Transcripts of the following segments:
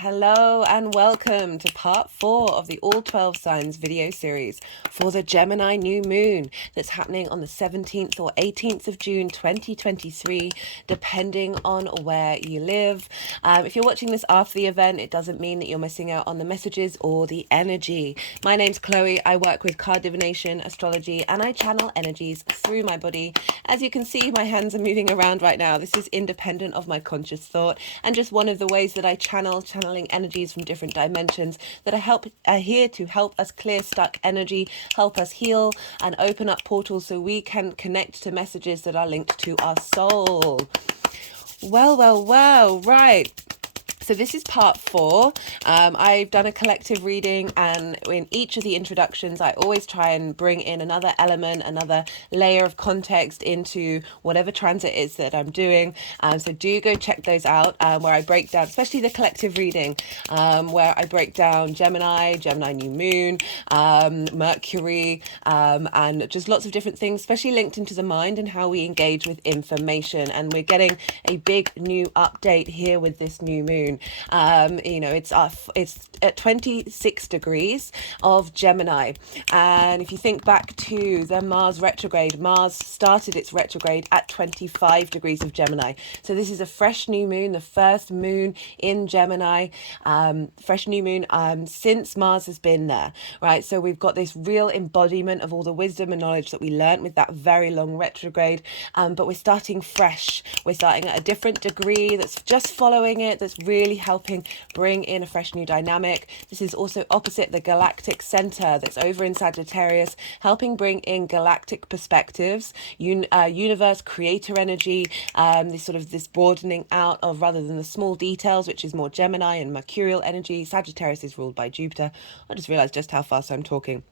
Hello and welcome to part 4 of the All 12 Signs video series for the Gemini new moon that's happening on the 17th or 18th of June 2023, depending on where you live. If you're watching this after the event, it doesn't mean that you're missing out on the messages or the energy. My name's Chloe. I work with card divination, astrology, and I channel energies through my body. As you can see, my hands are moving around right now. This is independent of my conscious thought and just one of the ways that I channeling energies from different dimensions that are here to help us clear stuck energy, help us heal and open up portals so we can connect to messages that are linked to our soul. Well, right. So this is part 4. I've done a collective reading, and in each of the introductions, I always try and bring in another element, another layer of context into whatever transit is that I'm doing. So do go check those out, where I break down, especially the collective reading, where I break down Gemini new moon, Mercury, and just lots of different things, especially linked into the mind and how we engage with information. And we're getting a big new update here with this new moon. It's at 26 degrees of Gemini, and if you think back to the Mars retrograde, Mars started its retrograde at 25 degrees of Gemini. So this is a fresh new moon, the first moon in Gemini, fresh new moon since Mars has been there, right? So we've got this real embodiment of all the wisdom and knowledge that we learned with that very long retrograde, but we're starting fresh. We're starting at a different degree that's just following it, that's really helping bring in a fresh new dynamic. This is also opposite the galactic center that's over in Sagittarius, helping bring in galactic perspectives, universe creator energy, this broadening out of, rather than the small details, which is more Gemini and Mercurial energy. Sagittarius is ruled by Jupiter. I just realized just how fast I'm talking.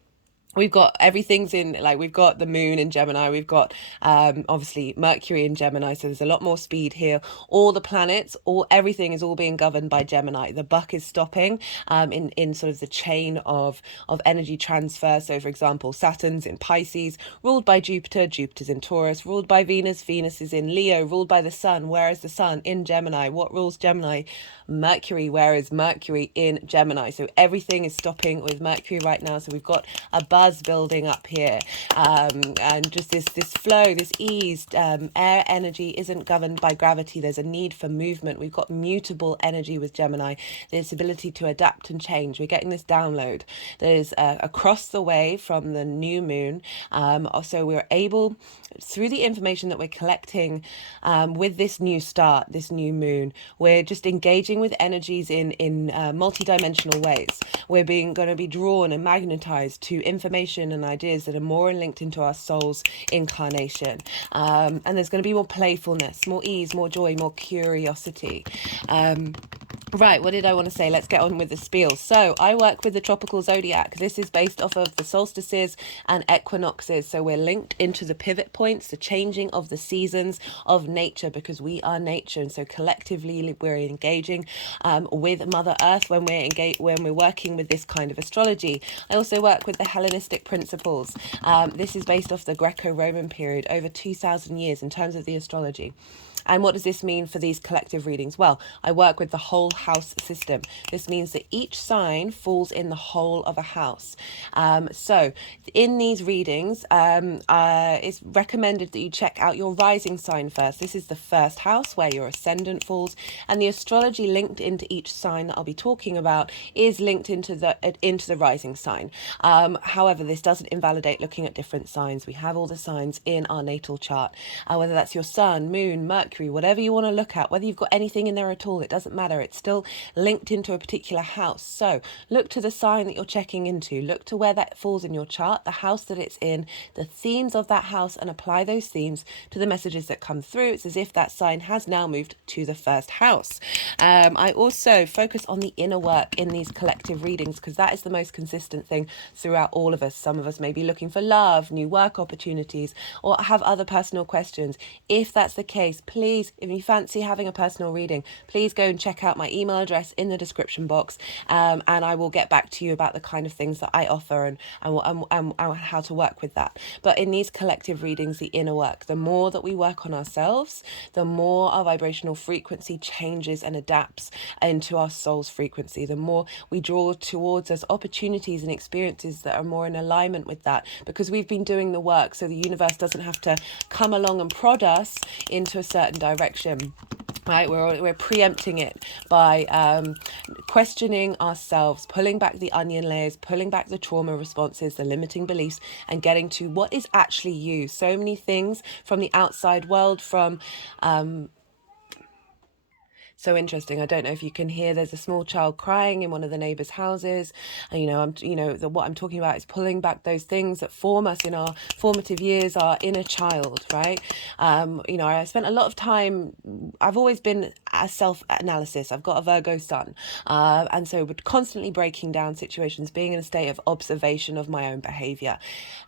We've got everything's in, like, we've got the moon in Gemini, we've got obviously Mercury in Gemini, so there's a lot more speed here. All the planets, everything is all being governed by Gemini. The buck is stopping in sort of the chain of energy transfer. So for example, Saturn's in Pisces, ruled by Jupiter. Jupiter's in Taurus, ruled by Venus. Venus is in Leo, ruled by the Sun. Where is the Sun? In Gemini. What rules Gemini? Mercury. Where is Mercury? In Gemini. So everything is stopping with Mercury right now. So we've got a buzz building up here, and just this flow, this ease. Air energy isn't governed by gravity. There's a need for movement. We've got mutable energy with Gemini, this ability to adapt and change. We're getting this download that is across the way from the new moon. Also, we're able, through the information that we're collecting with this new start, this new moon, we're just engaging with energies in multi-dimensional ways. We're going to be drawn and magnetized to information and ideas that are more linked into our soul's incarnation. And there's going to be more playfulness, more ease, more joy, more curiosity. Right, what did I want to say? Let's get on with the spiel. So I work with the tropical zodiac. This is based off of the solstices and equinoxes. So we're linked into the pivot points, the changing of the seasons of nature, because we are nature. And so collectively we're engaging with Mother Earth when we're working with this kind of astrology. I also work with the Hellenistic principles. This is based off the Greco-Roman period, over 2,000 years in terms of the astrology. And what does this mean for these collective readings? Well, I work with the whole house system. This means that each sign falls in the whole of a house. So in these readings, it's recommended that you check out your rising sign first. This is the first house where your ascendant falls, and the astrology linked into each sign that I'll be talking about is linked into the rising sign. However, this doesn't invalidate looking at different signs. We have all the signs in our natal chart, whether that's your sun, moon, Mercury, whatever you want to look at, whether you've got anything in there at all, it doesn't matter. It's still linked into a particular house. So look to the sign that you're checking into, look to where that falls in your chart, the house that it's in, the themes of that house, and apply those themes to the messages that come through. It's as if that sign has now moved to the first house. I also focus on the inner work in these collective readings, because that is the most consistent thing throughout all of us. Some of us may be looking for love, new work opportunities, or have other personal questions. If that's the case, please, if you fancy having a personal reading, please go and check out my email address in the description box, and I will get back to you about the kind of things that I offer and how to work with that. But in these collective readings, the inner work, the more that we work on ourselves, the more our vibrational frequency changes and adapts into our soul's frequency, the more we draw towards us opportunities and experiences that are more in alignment with that, because we've been doing the work, so the universe doesn't have to come along and prod us into a certain direction. Right, we're preempting it by questioning ourselves, pulling back the onion layers, pulling back the trauma responses, the limiting beliefs, and getting to what is actually you. So many things from the outside world, from so interesting. I don't know if you can hear, there's a small child crying in one of the neighbors' houses. And, what I'm talking about is pulling back those things that form us in our formative years, our inner child, right? I spent a lot of time, I've always been a self-analysis. I've got a Virgo sun. And so we're constantly breaking down situations, being in a state of observation of my own behavior.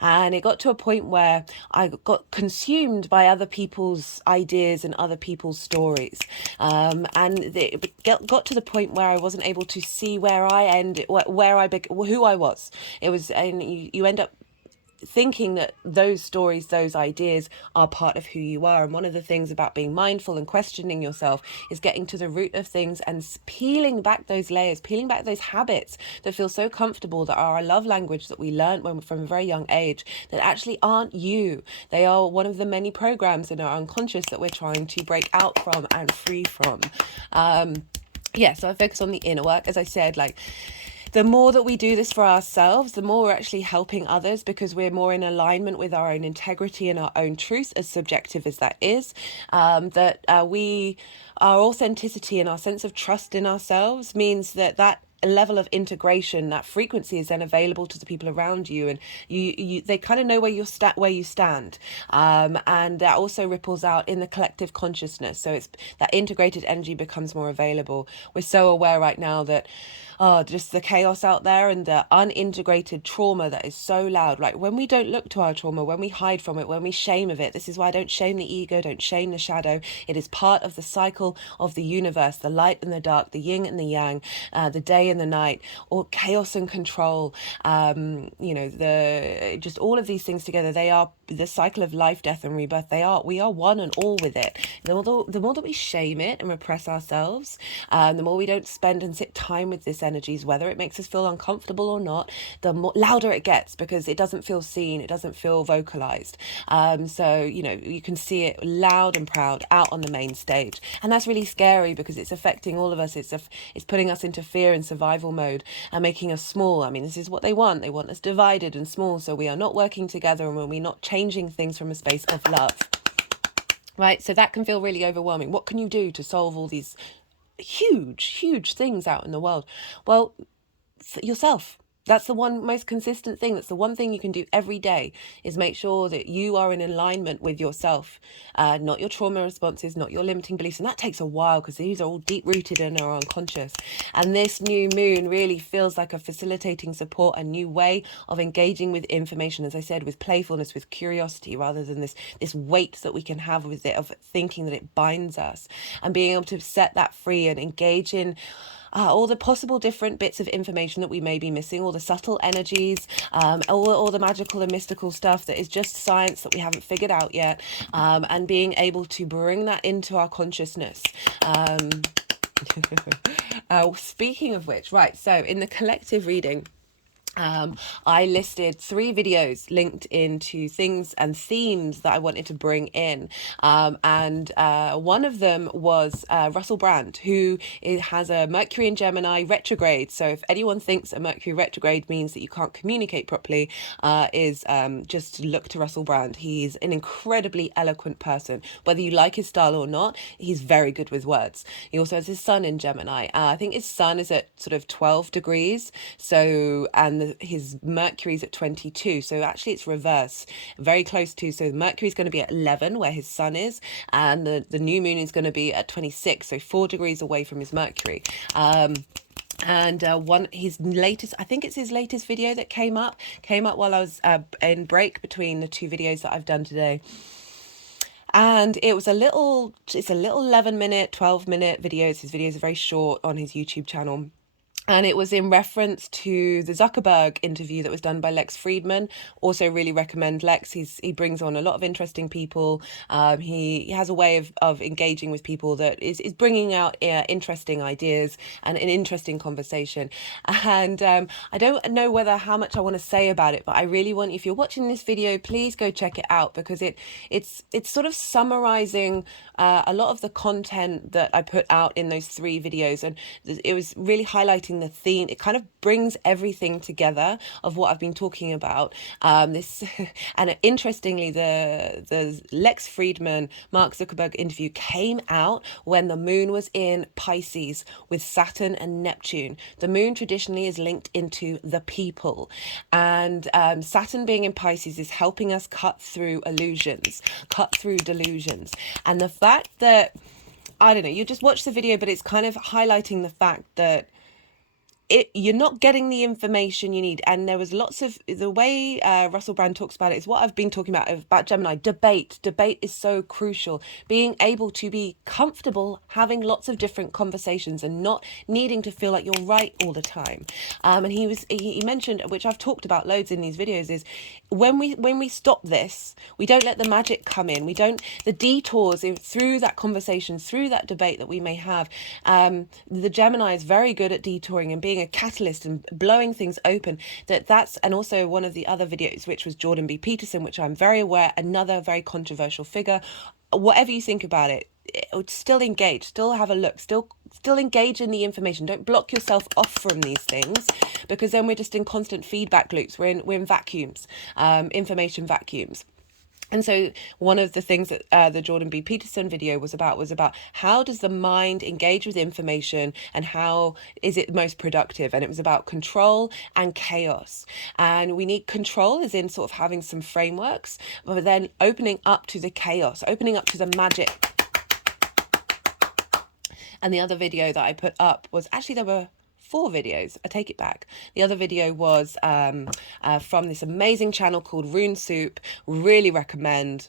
And it got to a point where I got consumed by other people's ideas and other people's stories. And it got to the point where I wasn't able to see who I was. It was, and you end up thinking that those stories, those ideas are part of who you are. And one of the things about being mindful and questioning yourself is getting to the root of things and peeling back those layers, peeling back those habits that feel so comfortable, that are our love language that we learned from a very young age, that actually aren't you. They are one of the many programs in our unconscious that we're trying to break out from and free from. So I focus on the inner work. As I said, the more that we do this for ourselves, the more we're actually helping others, because we're more in alignment with our own integrity and our own truth, as subjective as that is. Our authenticity and our sense of trust in ourselves means that level of integration, that frequency, is then available to the people around you, and they kind of know where you stand, and that also ripples out in the collective consciousness. So it's that integrated energy becomes more available. We're so aware right now that just the chaos out there and the unintegrated trauma that is so loud. Like, when we don't look to our trauma, when we hide from it, when we shame of it, this is why I don't shame the ego, don't shame the shadow. It is part of the cycle of the universe, the light and the dark, the yin and the yang, the day and the night, or chaos and control. Just all of these things together, they are the cycle of life, death, and rebirth. We are one and all with it. The more that we shame it and repress ourselves, the more we don't spend and sit time with this energies, whether it makes us feel uncomfortable or not, the more louder it gets, because it doesn't feel seen, it doesn't feel vocalized. You can see it loud and proud out on the main stage, and that's really scary, because it's affecting all of us. It's putting us into fear and survival mode and making us small. I mean, this is what they want us divided and small, so we are not working together, and when we're not changing things from a space of love, right? So that can feel really overwhelming. What can you do to solve all these huge things out in the world? Well, yourself. That's the one most consistent thing. That's the one thing you can do every day, is make sure that you are in alignment with yourself, not your trauma responses, not your limiting beliefs. And that takes a while, because these are all deep rooted in our unconscious. And this new moon really feels like a facilitating support, a new way of engaging with information, as I said, with playfulness, with curiosity, rather than this weight that we can have with it, of thinking that it binds us, and being able to set that free and engage in all the possible different bits of information that we may be missing, all the subtle energies, all the magical and mystical stuff that is just science that we haven't figured out yet, and being able to bring that into our consciousness. Speaking of which, right, so in the collective reading, I listed 3 videos linked into things and themes that I wanted to bring in. And one of them was Russell Brand, who has a Mercury in Gemini retrograde. So if anyone thinks a Mercury retrograde means that you can't communicate properly, just look to Russell Brand. He's an incredibly eloquent person. Whether you like his style or not, he's very good with words. He also has his sun in Gemini. I think his sun is at sort of 12 degrees. So, and his Mercury's at 22, so actually it's reverse, very close to. So Mercury's going to be at 11 where his sun is, and the new moon is going to be at 26, so 4 degrees away from his Mercury. His latest, I think it's his latest video that came up while I was in break between the 2 videos that I've done today. And it's a little 11-minute, 12-minute videos. His videos are very short on his YouTube channel. And it was in reference to the Zuckerberg interview that was done by Lex Friedman. Also really recommend Lex. He brings on a lot of interesting people. He has a way of engaging with people that is bringing out interesting ideas and an interesting conversation. And I don't know how much I want to say about it, but I really want, if you're watching this video, please go check it out, because it's sort of summarizing a lot of the content that I put out in those 3 videos. And it was really highlighting the theme. It kind of brings everything together of what I've been talking about. This and interestingly, the Lex Friedman Mark Zuckerberg interview came out when the moon was in Pisces with Saturn and Neptune. The moon traditionally is linked into the people, and Saturn being in Pisces is helping us cut through illusions, cut through delusions. And the fact that, I don't know, you just watch the video, but it's kind of highlighting the fact that you're not getting the information you need. And there was lots of, the way Russell Brand talks about it is what I've been talking about Gemini. Debate is so crucial. Being able to be comfortable having lots of different conversations and not needing to feel like you're right all the time. And he mentioned, which I've talked about loads in these videos, is when we stop this, we don't let the magic come in. We don't, the detours through that conversation, through that debate that we may have. The Gemini is very good at detouring and being a catalyst and blowing things open. And also one of the other videos, which was Jordan B. Peterson, which I'm very aware, another very controversial figure. Whatever you think about it, still engage, still have a look, still engage in the information. Don't block yourself off from these things, because then we're just in constant feedback loops. We're in vacuums, information vacuums. And so one of the things that the Jordan B. Peterson video was about how does the mind engage with information and how is it most productive? And it was about control and chaos. And we need control, as in sort of having some frameworks, but then opening up to the chaos, opening up to the magic. And the other video that I put up was, actually there were 4 videos. I take it back. The other video was from this amazing channel called Rune Soup. Really recommend.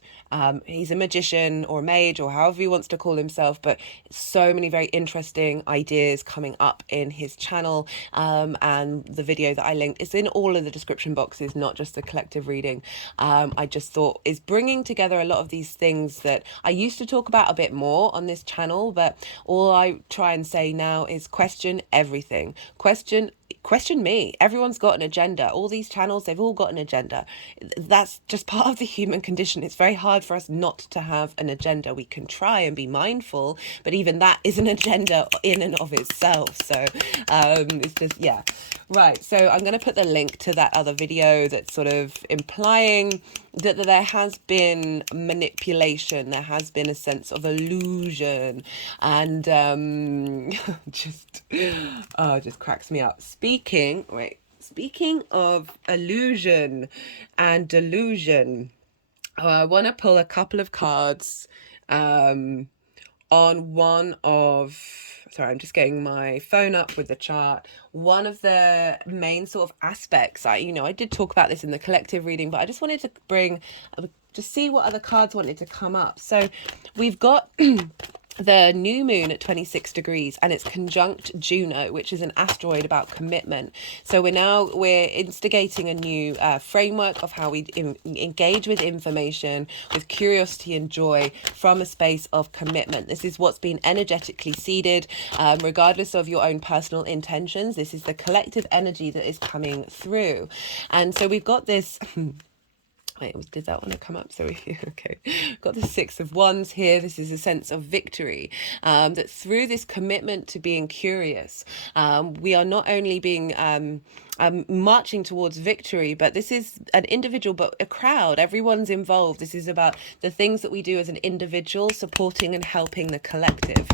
He's a magician or a mage or however he wants to call himself, but so many very interesting ideas coming up in his channel. And the video that I linked is in all of the description boxes, not just the collective reading. I just thought is bringing together a lot of these things that I used to talk about a bit more on this channel, but all I try and say now is question everything. Question me. Everyone's got an agenda. All these channels, they've all got an agenda. That's just part of the human condition. It's very hard for us not to have an agenda. We can try and be mindful, but even that is an agenda in and of itself. So it's just, yeah. Right, so I'm going to put the link to that other video that's sort of implying that there has been manipulation, there has been a sense of illusion, and just cracks me up. Speaking of illusion and delusion, I want to pull a couple of cards on one of... Sorry, I'm just getting my phone up with the chart. One of the main sort of aspects, I did talk about this in the collective reading, but I just wanted to just see what other cards wanted to come up. So we've got the new moon at 26 degrees and it's conjunct Juno, which is an asteroid about commitment. So we're instigating a new framework of how we engage with information with curiosity and joy from a space of commitment. This is what's been energetically seeded, regardless of your own personal intentions. This is the collective energy that is coming through. And so we've got this... Wait, did that one come up? So okay, got the 6 of Wands here. This is a sense of victory, that through this commitment to being curious, we are not only being marching towards victory, but this is an individual, but a crowd. Everyone's involved. This is about the things that we do as an individual, supporting and helping the collective.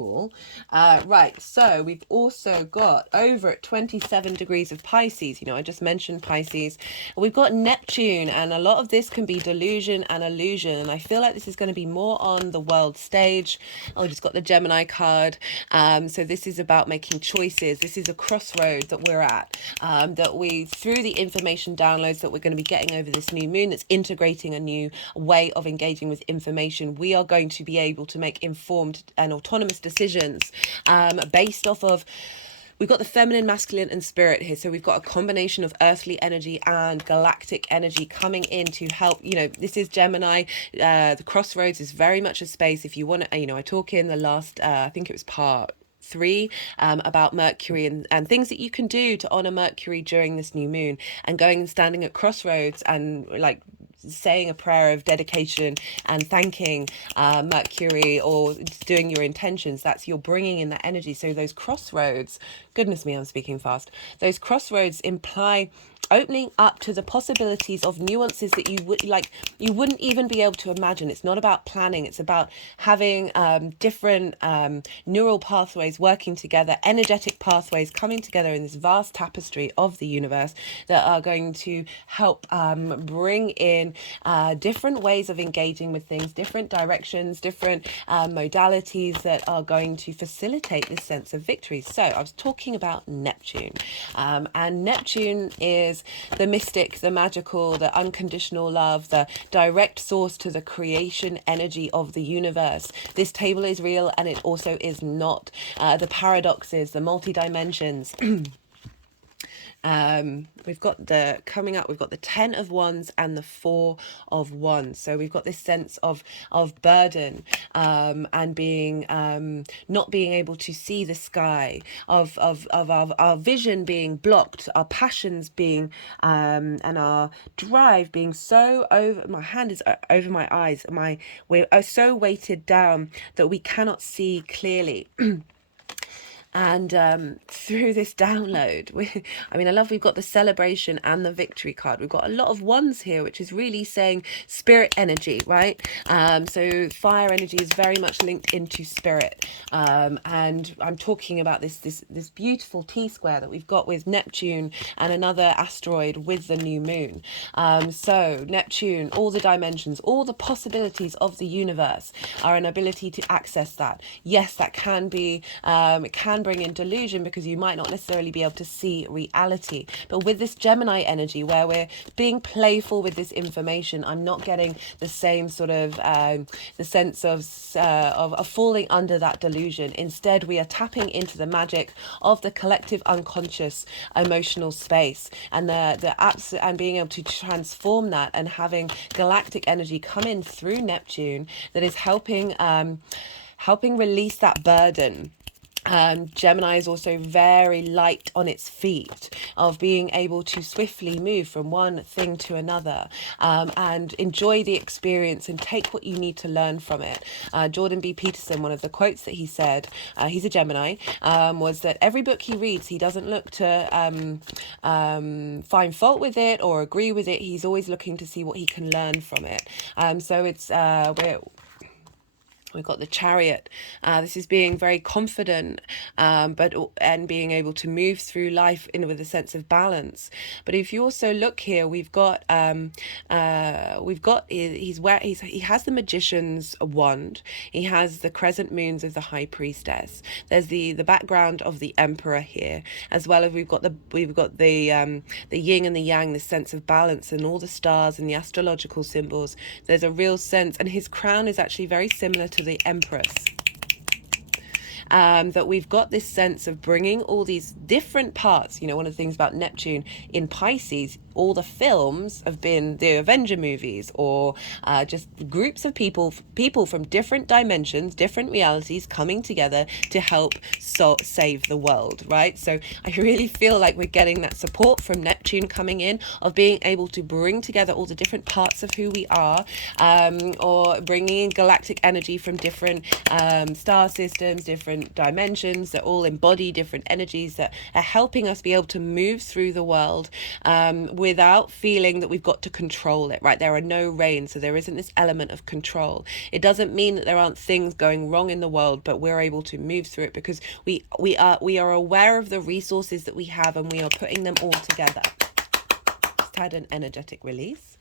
cool. Right, so we've also got over at 27 degrees of Pisces, you know, I just mentioned Pisces. We've got Neptune, and a lot of this can be delusion and illusion. And I feel like this is going to be more on the world stage. Oh, I just got the Gemini card. So this is about making choices. This is a crossroad that we're at, that we, through the information downloads that we're going to be getting over this new moon, that's integrating a new way of engaging with information, we are going to be able to make informed and autonomous decisions based off of, we've got the feminine, masculine, and spirit here. So we've got a combination of earthly energy and galactic energy coming in to help. You know, this is Gemini. The crossroads is very much a space. If you want to, you know, I talk in the last, I think it was part 3, about Mercury and things that you can do to honor Mercury during this new moon, and going and standing at crossroads and like saying a prayer of dedication and thanking Mercury, or doing your intentions. That's, you're bringing in that energy. So those crossroads, goodness me, I'm speaking fast. Those crossroads imply opening up to the possibilities of nuances that you wouldn't even be able to imagine. It's not about planning. It's about having different neural pathways working together, energetic pathways coming together in this vast tapestry of the universe that are going to help bring in different ways of engaging with things, different directions, different modalities that are going to facilitate this sense of victory. So I was talking about Neptune, and Neptune is the mystic, the magical, the unconditional love, the direct source to the creation energy of the universe. This table is real and it also is not. The paradoxes, the multi-dimensions. We've got we've got the 10 of Wands and the 4 of Wands. So we've got this sense of burden, and being not being able to see the sky, of our vision being blocked, our passions being and our drive being so over, my hand is over my eyes, we're so weighted down that we cannot see clearly. And through this download, I love we've got the celebration and the victory card. We've got a lot of wands here, which is really saying spirit energy, right? So fire energy is very much linked into spirit. And I'm talking about this beautiful T-square that we've got with Neptune and another asteroid with the new moon. So Neptune, all the dimensions, all the possibilities of the universe are an ability to access that. Yes, that can be, it can bring in delusion because you might not necessarily be able to see reality. But with this Gemini energy, where we're being playful with this information, I'm not getting the same sort of the sense of falling under that delusion. Instead, we are tapping into the magic of the collective unconscious emotional space, and and being able to transform that, and having galactic energy come in through Neptune that is helping release that burden. Gemini is also very light on its feet, of being able to swiftly move from one thing to another, and enjoy the experience and take what you need to learn from it. Jordan B. Peterson, one of the quotes that he said, he's a Gemini, was that every book he reads, he doesn't look to find fault with it or agree with it. He's always looking to see what he can learn from it. So it's we've got the Chariot. This is being very confident, and being able to move through life with a sense of balance. But if you also look here, he has the Magician's wand. He has the crescent moons of the High Priestess. There's the background of the Emperor here, as well as we've got the yin and the yang, the sense of balance, and all the stars and the astrological symbols. There's a real sense, and his crown is actually very similar to the Empress. That we've got this sense of bringing all these different parts. You know, one of the things about Neptune in Pisces, all the films have been the Avenger movies, or just groups of people from different dimensions, different realities coming together to help save the world, right? So I really feel like we're getting that support from Neptune coming in, of being able to bring together all the different parts of who we are, or bringing in galactic energy from different star systems, different dimensions that all embody different energies that are helping us be able to move through the world without feeling that we've got to control it, right? There are no reins, so there isn't this element of control. It doesn't mean that there aren't things going wrong in the world, but we're able to move through it because we are aware of the resources that we have, and we are putting them all together. Just had an energetic release.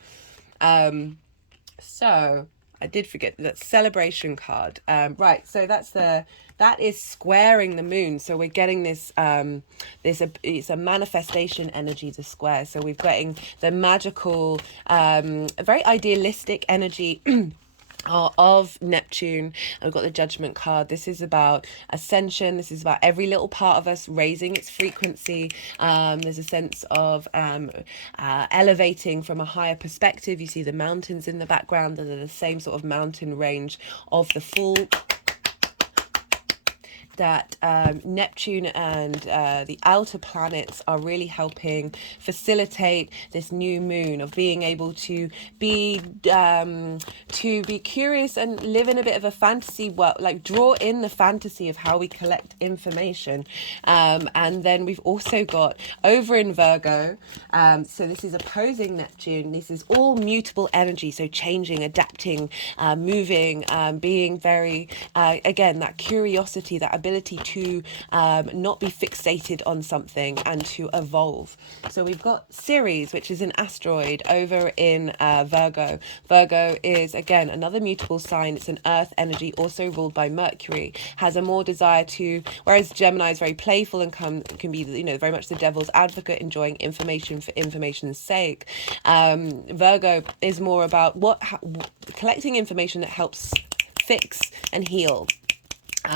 So I did forget that celebration card. Right, so that is squaring the moon. So we're getting this it's a manifestation energy, the square. So we're getting the magical, very idealistic energy of Neptune. I've got the Judgment card. This is about ascension. This is about every little part of us raising its frequency. There's a sense of elevating from a higher perspective. You see the mountains in the background. They're the same sort of mountain range of the Fool. That Neptune and the outer planets are really helping facilitate this new moon of being able to be curious and live in a bit of a fantasy world, like draw in the fantasy of how we collect information. And then we've also got over in Virgo, so this is opposing Neptune. This is all mutable energy, so changing, adapting, moving, being very, again, that curiosity, that ability to not be fixated on something and to evolve. So we've got Ceres, which is an asteroid over in Virgo. Virgo is, again, another mutable sign. It's an earth energy, also ruled by Mercury, has a more desire to, whereas Gemini is very playful and can be, very much the devil's advocate, enjoying information for information's sake. Virgo is more about collecting information that helps fix and heal.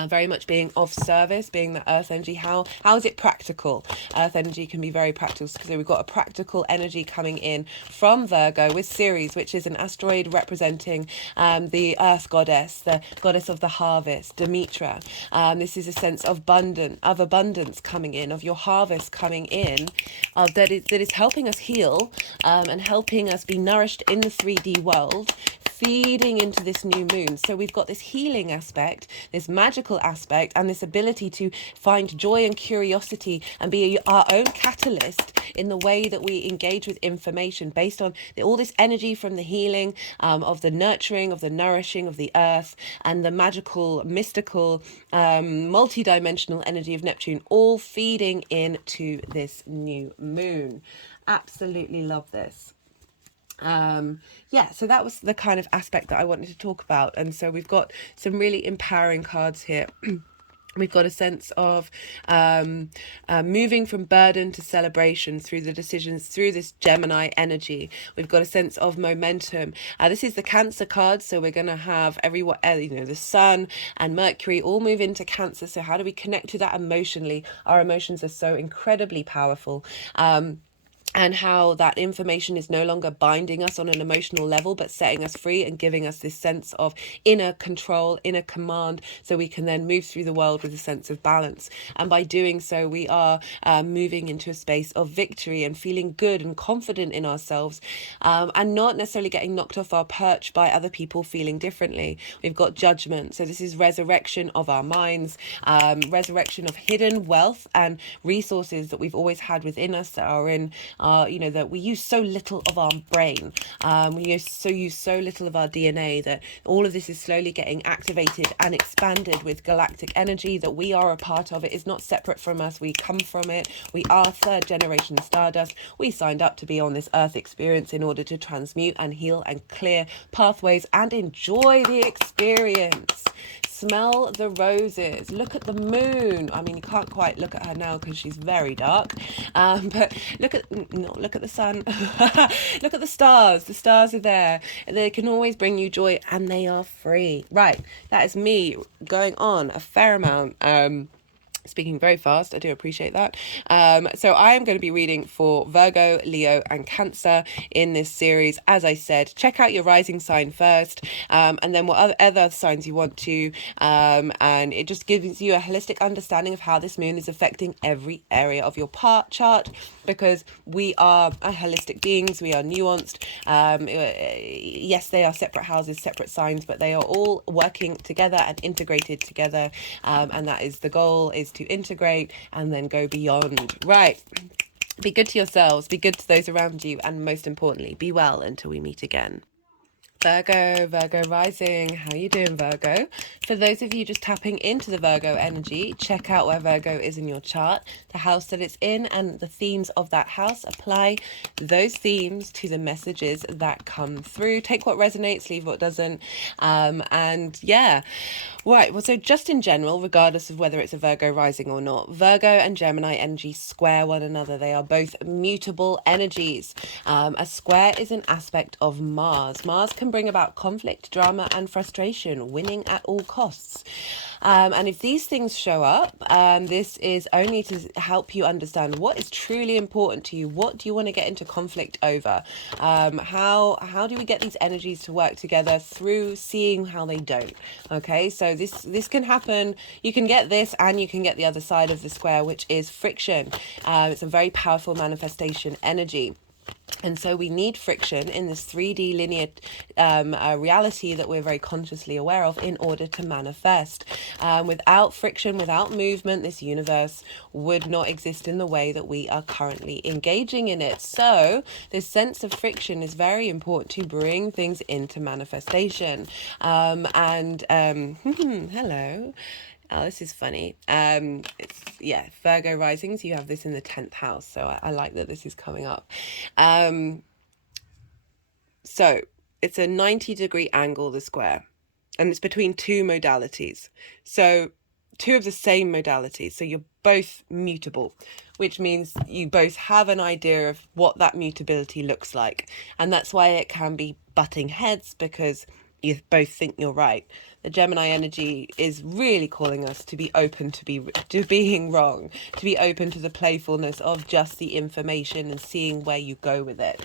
Very much being of service, being the earth energy. How is it practical? Earth energy can be very practical. So we've got a practical energy coming in from Virgo with Ceres, which is an asteroid representing the earth goddess, the goddess of the harvest, Demetra. This is a sense of abundance coming in, of your harvest coming in, that is helping us heal and helping us be nourished in the 3D world, feeding into this new moon. So we've got this healing aspect, this magical aspect, and this ability to find joy and curiosity and be our own catalyst in the way that we engage with information based on all this energy from the healing, of the nurturing, of the nourishing of the earth, and the magical, mystical, multi-dimensional energy of Neptune, all feeding into this new moon. Absolutely love this. So that was the kind of aspect that I wanted to talk about. And so we've got some really empowering cards here. We've got a sense of moving from burden to celebration through the decisions, through this Gemini energy. We've got a sense of momentum. This is the Cancer card, so we're going to have everyone, the Sun and Mercury all move into Cancer. So how do we connect to that emotionally? Our emotions are so incredibly powerful. And how that information is no longer binding us on an emotional level, but setting us free and giving us this sense of inner control, inner command, so we can then move through the world with a sense of balance. And by doing so, we are moving into a space of victory and feeling good and confident in ourselves, and not necessarily getting knocked off our perch by other people feeling differently. We've got Judgment. So this is resurrection of our minds, resurrection of hidden wealth and resources that we've always had within us that are in that we use so little of our brain, we use so little of our DNA, that all of this is slowly getting activated and expanded with galactic energy, that we are a part of it. It's not separate from us. We come from it. We are third generation stardust. We signed up to be on this earth experience in order to transmute and heal and clear pathways and enjoy the experience. Smell the roses. Look at the moon. I mean, you can't quite look at her now because she's very dark. But look at the sun. Look at the stars. The stars are there. They can always bring you joy, and they are free. Right. That is me going on a fair amount. Speaking very fast, I do appreciate that. So I am going to be reading for Virgo, Leo and Cancer in this series. As I said, check out your rising sign first, and then what other signs you want to, and it just gives you a holistic understanding of how this moon is affecting every area of your chart, because we are holistic beings, we are nuanced. Yes, they are separate houses, separate signs, but they are all working together and integrated together, and that is the goal, is to integrate and then go beyond. Right. Be good to yourselves, be good to those around you, and most importantly, be well until we meet again. Virgo rising. How you doing, Virgo? For those of you just tapping into the Virgo energy, check out where Virgo is in your chart, the house that it's in, and the themes of that house. Apply those themes to the messages that come through. Take what resonates, leave what doesn't. And yeah, right. Well, so just in general, regardless of whether it's a Virgo rising or not, Virgo and Gemini energy square one another. They are both mutable energies. A square is an aspect of Mars. Mars can bring about conflict, drama, and frustration, winning at all costs. And if these things show up, this is only to help you understand what is truly important to you. What do you want to get into conflict over? How do we get these energies to work together through seeing how they don't? Okay, so this can happen. You can get this, and you can get the other side of the square, which is friction. It's a very powerful manifestation energy. And so we need friction in this 3D linear reality that we're very consciously aware of in order to manifest. Without friction, without movement, this universe would not exist in the way that we are currently engaging in it. So this sense of friction is very important to bring things into manifestation. Hello. Oh, this is funny. Virgo risings, you have this in the 10th house. So I like that this is coming up. So it's a 90-degree angle, the square, and it's between two modalities. So two of the same modalities. So you're both mutable, which means you both have an idea of what that mutability looks like. And that's why it can be butting heads, because you both think you're right. The Gemini energy is really calling us to be open to being wrong, to be open to the playfulness of just the information and seeing where you go with it.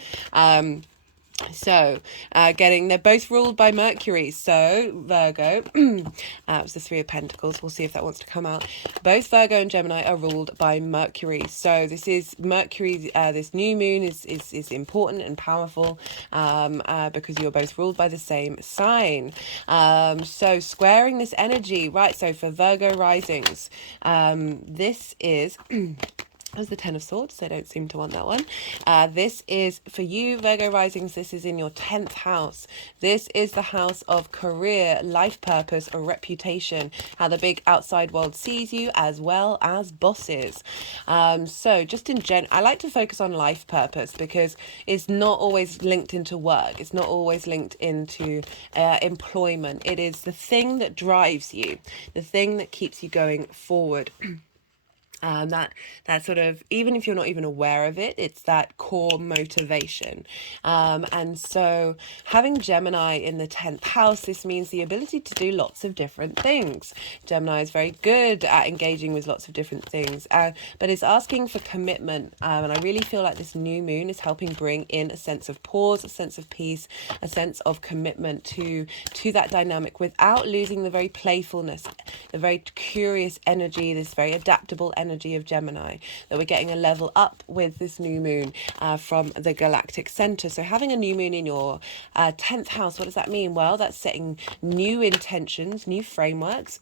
They're both ruled by Mercury. So Virgo, it was the Three of Pentacles. We'll see if that wants to come out. Both Virgo and Gemini are ruled by Mercury. So this is Mercury. This new moon is important and powerful because you're both ruled by the same sign. So squaring this energy, right? So for Virgo risings, this is. As the Ten of Swords, they don't seem to want that one. This is for you, Virgo risings. This is in your 10th house. This is the house of career, life purpose, or reputation, how the big outside world sees you, as well as bosses. So just in general, I like to focus on life purpose because it's not always linked into work. It's not always linked into employment. It is the thing that drives you, the thing that keeps you going forward. That sort of, even if you're not even aware of it, it's that core motivation. And so having Gemini in the 10th house, this means the ability to do lots of different things. Gemini is very good at engaging with lots of different things, but it's asking for commitment. And I really feel like this new moon is helping bring in a sense of pause, a sense of peace, a sense of commitment to that dynamic without losing the very playfulness, the very curious energy, this very adaptable energy of Gemini, that we're getting a level up with this new moon from the galactic center. So having a new moon in your 10th house, what does that mean? Well, that's setting new intentions, new frameworks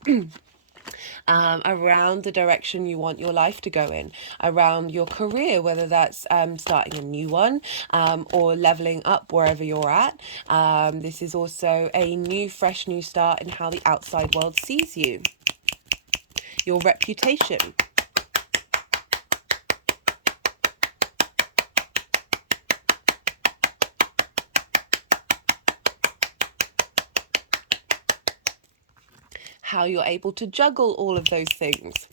around the direction you want your life to go in, around your career, whether that's starting a new one or leveling up wherever you're at. This is also a new, fresh new start in how the outside world sees you, your reputation. How you're able to juggle all of those things.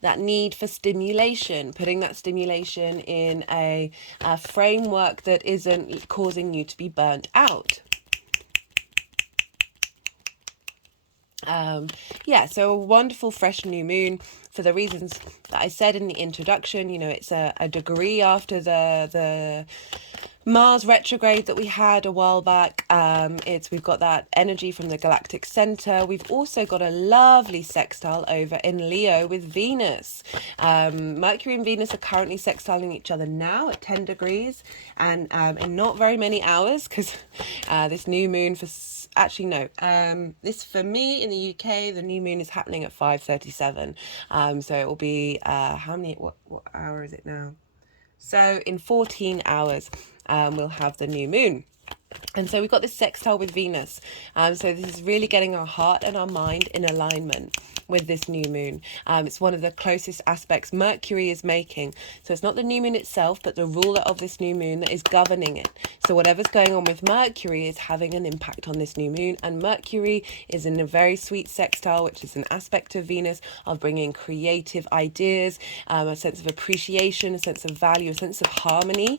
That need for stimulation, putting that stimulation in a framework that isn't causing you to be burnt out. So a wonderful fresh new moon for the reasons that I said in the introduction. You know, it's a degree after the Mars retrograde that we had a while back. We've got that energy from the galactic center. We've also got a lovely sextile over in Leo with Venus. Mercury and Venus are currently sextiling each other now at 10 degrees, and in not very many hours, because this new moon this for me in the UK, the new moon is happening at 5:37. So it will be what hour is it now? So in 14 hours, we'll have the new moon. And so we've got this sextile with Venus. So this is really getting our heart and our mind in alignment with this new moon. It's one of the closest aspects Mercury is making. So it's not the new moon itself, but the ruler of this new moon that is governing it. So whatever's going on with Mercury is having an impact on this new moon. And Mercury is in a very sweet sextile, which is an aspect of Venus of bringing creative ideas, a sense of appreciation, a sense of value, a sense of harmony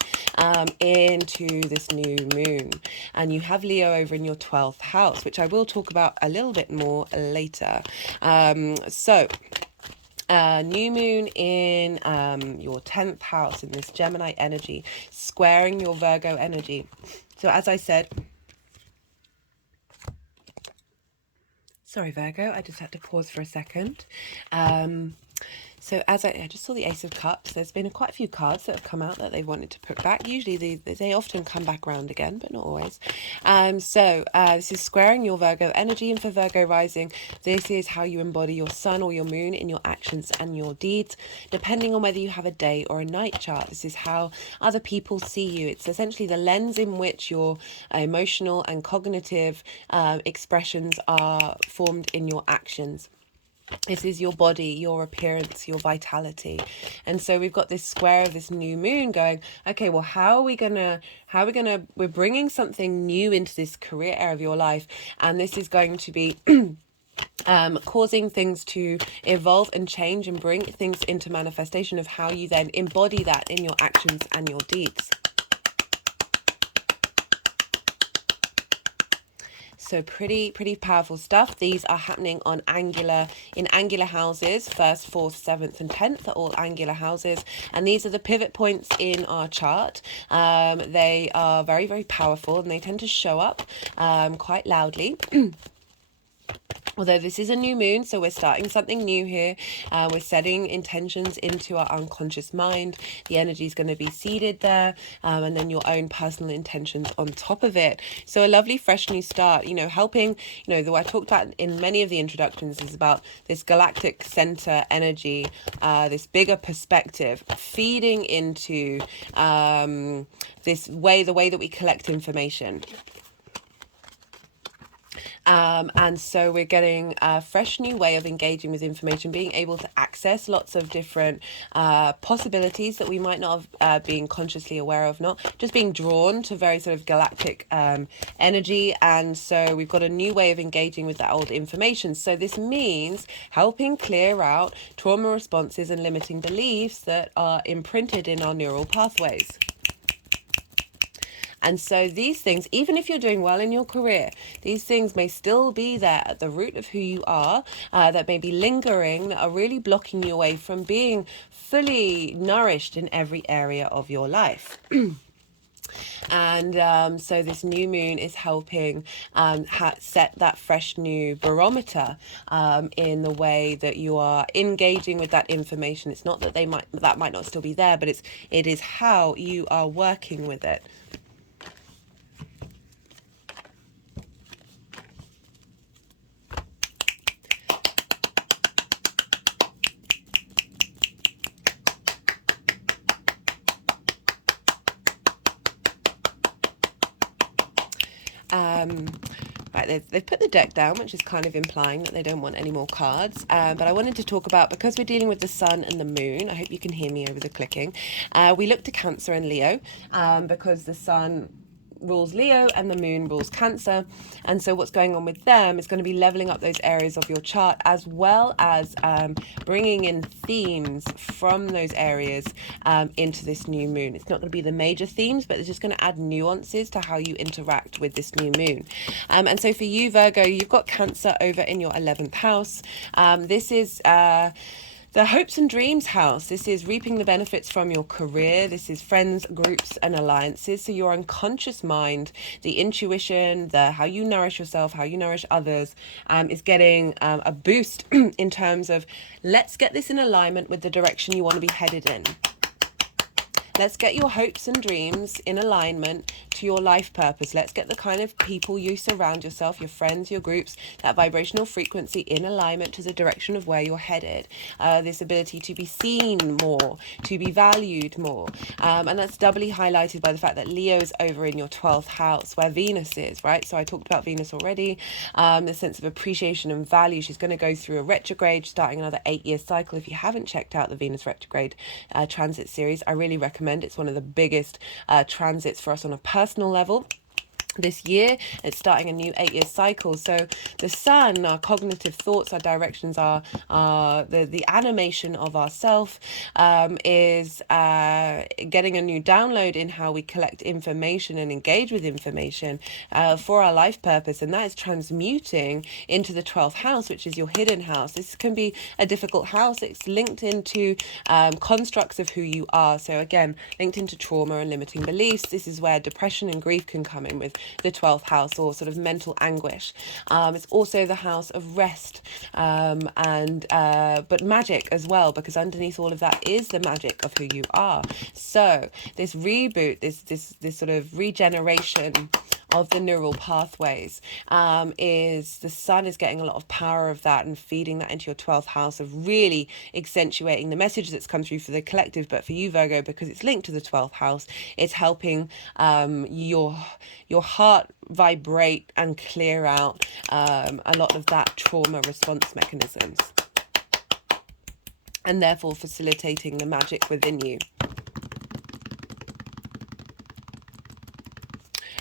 into this new moon. And you have Leo over in your 12th house, which I will talk about a little bit more later. New moon in your 10th house in this Gemini energy, squaring your Virgo energy. So as I said, sorry Virgo, I just had to pause for a second. So as I just saw the Ace of Cups, there's been quite a few cards that have come out that they wanted to put back. Usually they often come back around again, but not always. This is squaring your Virgo energy, and for Virgo rising, this is how you embody your sun or your moon in your actions and your deeds, depending on whether you have a day or a night chart. This is how other people see you. It's essentially the lens in which your emotional and cognitive expressions are formed in your actions. This is your body, your appearance, your vitality. And so we've got this square of this new moon going, okay, well, we're bringing something new into this career area of your life. And this is going to be causing things to evolve and change and bring things into manifestation of how you then embody that in your actions and your deeds. So pretty powerful stuff. These are happening in angular houses. 1st, 4th, 7th and 10th are all angular houses. And these are the pivot points in our chart. They are very, very powerful, and they tend to show up quite loudly. Although this is a new moon, so we're starting something new here. We're setting intentions into our unconscious mind. The energy is going to be seeded there, and then your own personal intentions on top of it. So a lovely fresh new start, helping, the way I talked about in many of the introductions is about this galactic center energy, this bigger perspective, feeding into the way that we collect information. And so we're getting a fresh new way of engaging with information, being able to access lots of different possibilities that we might not have been consciously aware of, not just being drawn to very sort of galactic energy. And so we've got a new way of engaging with that old information. So this means helping clear out trauma responses and limiting beliefs that are imprinted in our neural pathways. And so these things, even if you're doing well in your career, these things may still be there at the root of who you are, that may be lingering, that are really blocking you away from being fully nourished in every area of your life. And so this new moon is helping set that fresh new barometer in the way that you are engaging with that information. It's not that that might not still be there, but it is how you are working with it. Right, they've put the deck down, which is kind of implying that they don't want any more cards. But I wanted to talk about, because we're dealing with the sun and the moon, I hope you can hear me over the clicking. We looked to Cancer and Leo because the sun rules Leo and the moon rules Cancer. And so what's going on with them is going to be leveling up those areas of your chart, as well as bringing in themes from those areas into this new moon. It's not going to be the major themes, but it's just going to add nuances to how you interact with this new moon. And so for you, Virgo, you've got Cancer over in your 11th house. This is The hopes and dreams house. This is reaping the benefits from your career. This is friends, groups, and alliances. So your unconscious mind, the intuition, the how you nourish yourself, how you nourish others, is getting a boost in terms of let's get this in alignment with the direction you want to be headed in. Let's get your hopes and dreams in alignment to your life purpose. Let's get the kind of people you surround yourself, your friends, your groups, that vibrational frequency in alignment to the direction of where you're headed. This ability to be seen more, to be valued more. And that's doubly highlighted by the fact that Leo is over in your 12th house where Venus is, right? So I talked about Venus already. The sense of appreciation and value. She's going to go through a retrograde, starting another 8-year cycle. If you haven't checked out the Venus retrograde transit series, I really recommend. It's one of the biggest transits for us on a personal level. This year, it's starting a new 8-year cycle. So the sun, our cognitive thoughts, our directions, the animation of ourself is getting a new download in how we collect information and engage with information for our life purpose. And that is transmuting into the 12th house, which is your hidden house. This can be a difficult house. It's linked into constructs of who you are. So again, linked into trauma and limiting beliefs. This is where depression and grief can come in with the 12th house, or sort of mental anguish. It's also the house of rest, but magic as well, because underneath all of that is the magic of who you are. So this reboot, this sort of regeneration of the neural pathways, is the sun is getting a lot of power of that and feeding that into your 12th house, of really accentuating the message that's come through for the collective. But for you, Virgo, because it's linked to the 12th house, it's helping your heart vibrate and clear out a lot of that trauma response mechanisms, and therefore facilitating the magic within you.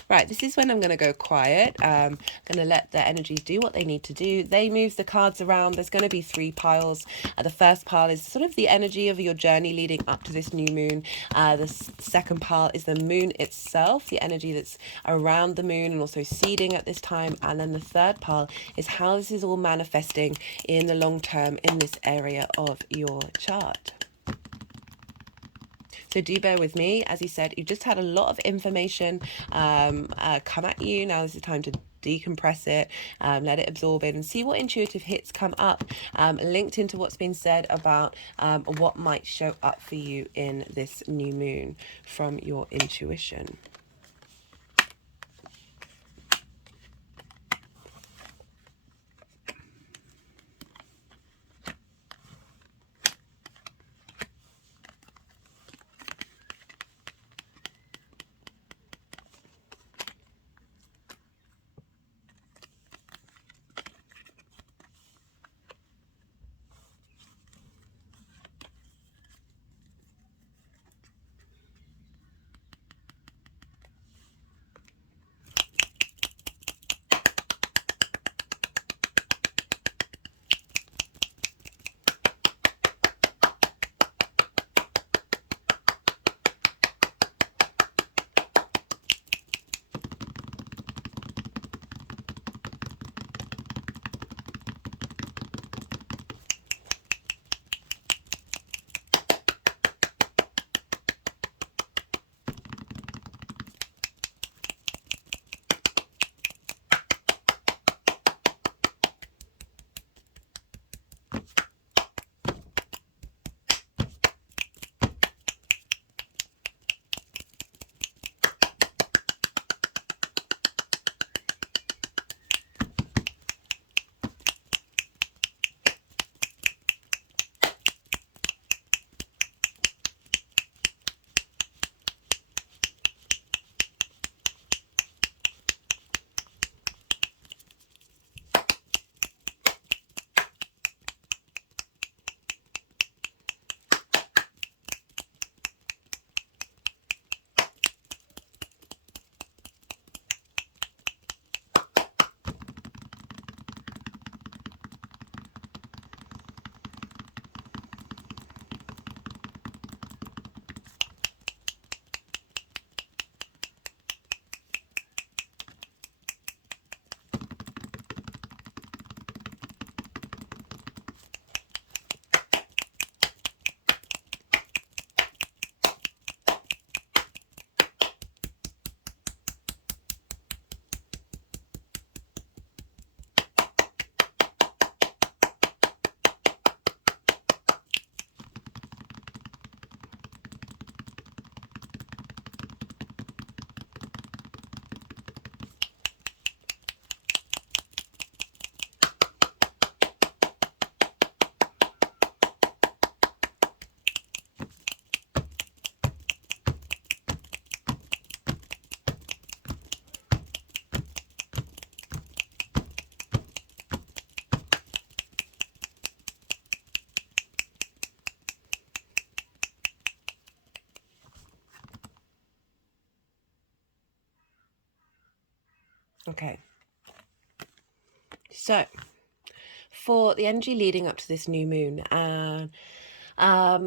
Right, this is when I'm going to go quiet. I'm going to let the energies do what they need to do. They move the cards around. There's going to be 3 piles. The first pile is sort of the energy of your journey leading up to this new moon. The second pile is the moon itself, the energy that's around the moon and also seeding at this time. And then the third pile is how this is all manifesting in the long term in this area of your chart. So do bear with me. As he said, you've just had a lot of information come at you. Now is the time to decompress it, let it absorb in, and see what intuitive hits come up, linked into what's been said about what might show up for you in this new moon from your intuition. Okay. So, for the energy leading up to this new moon,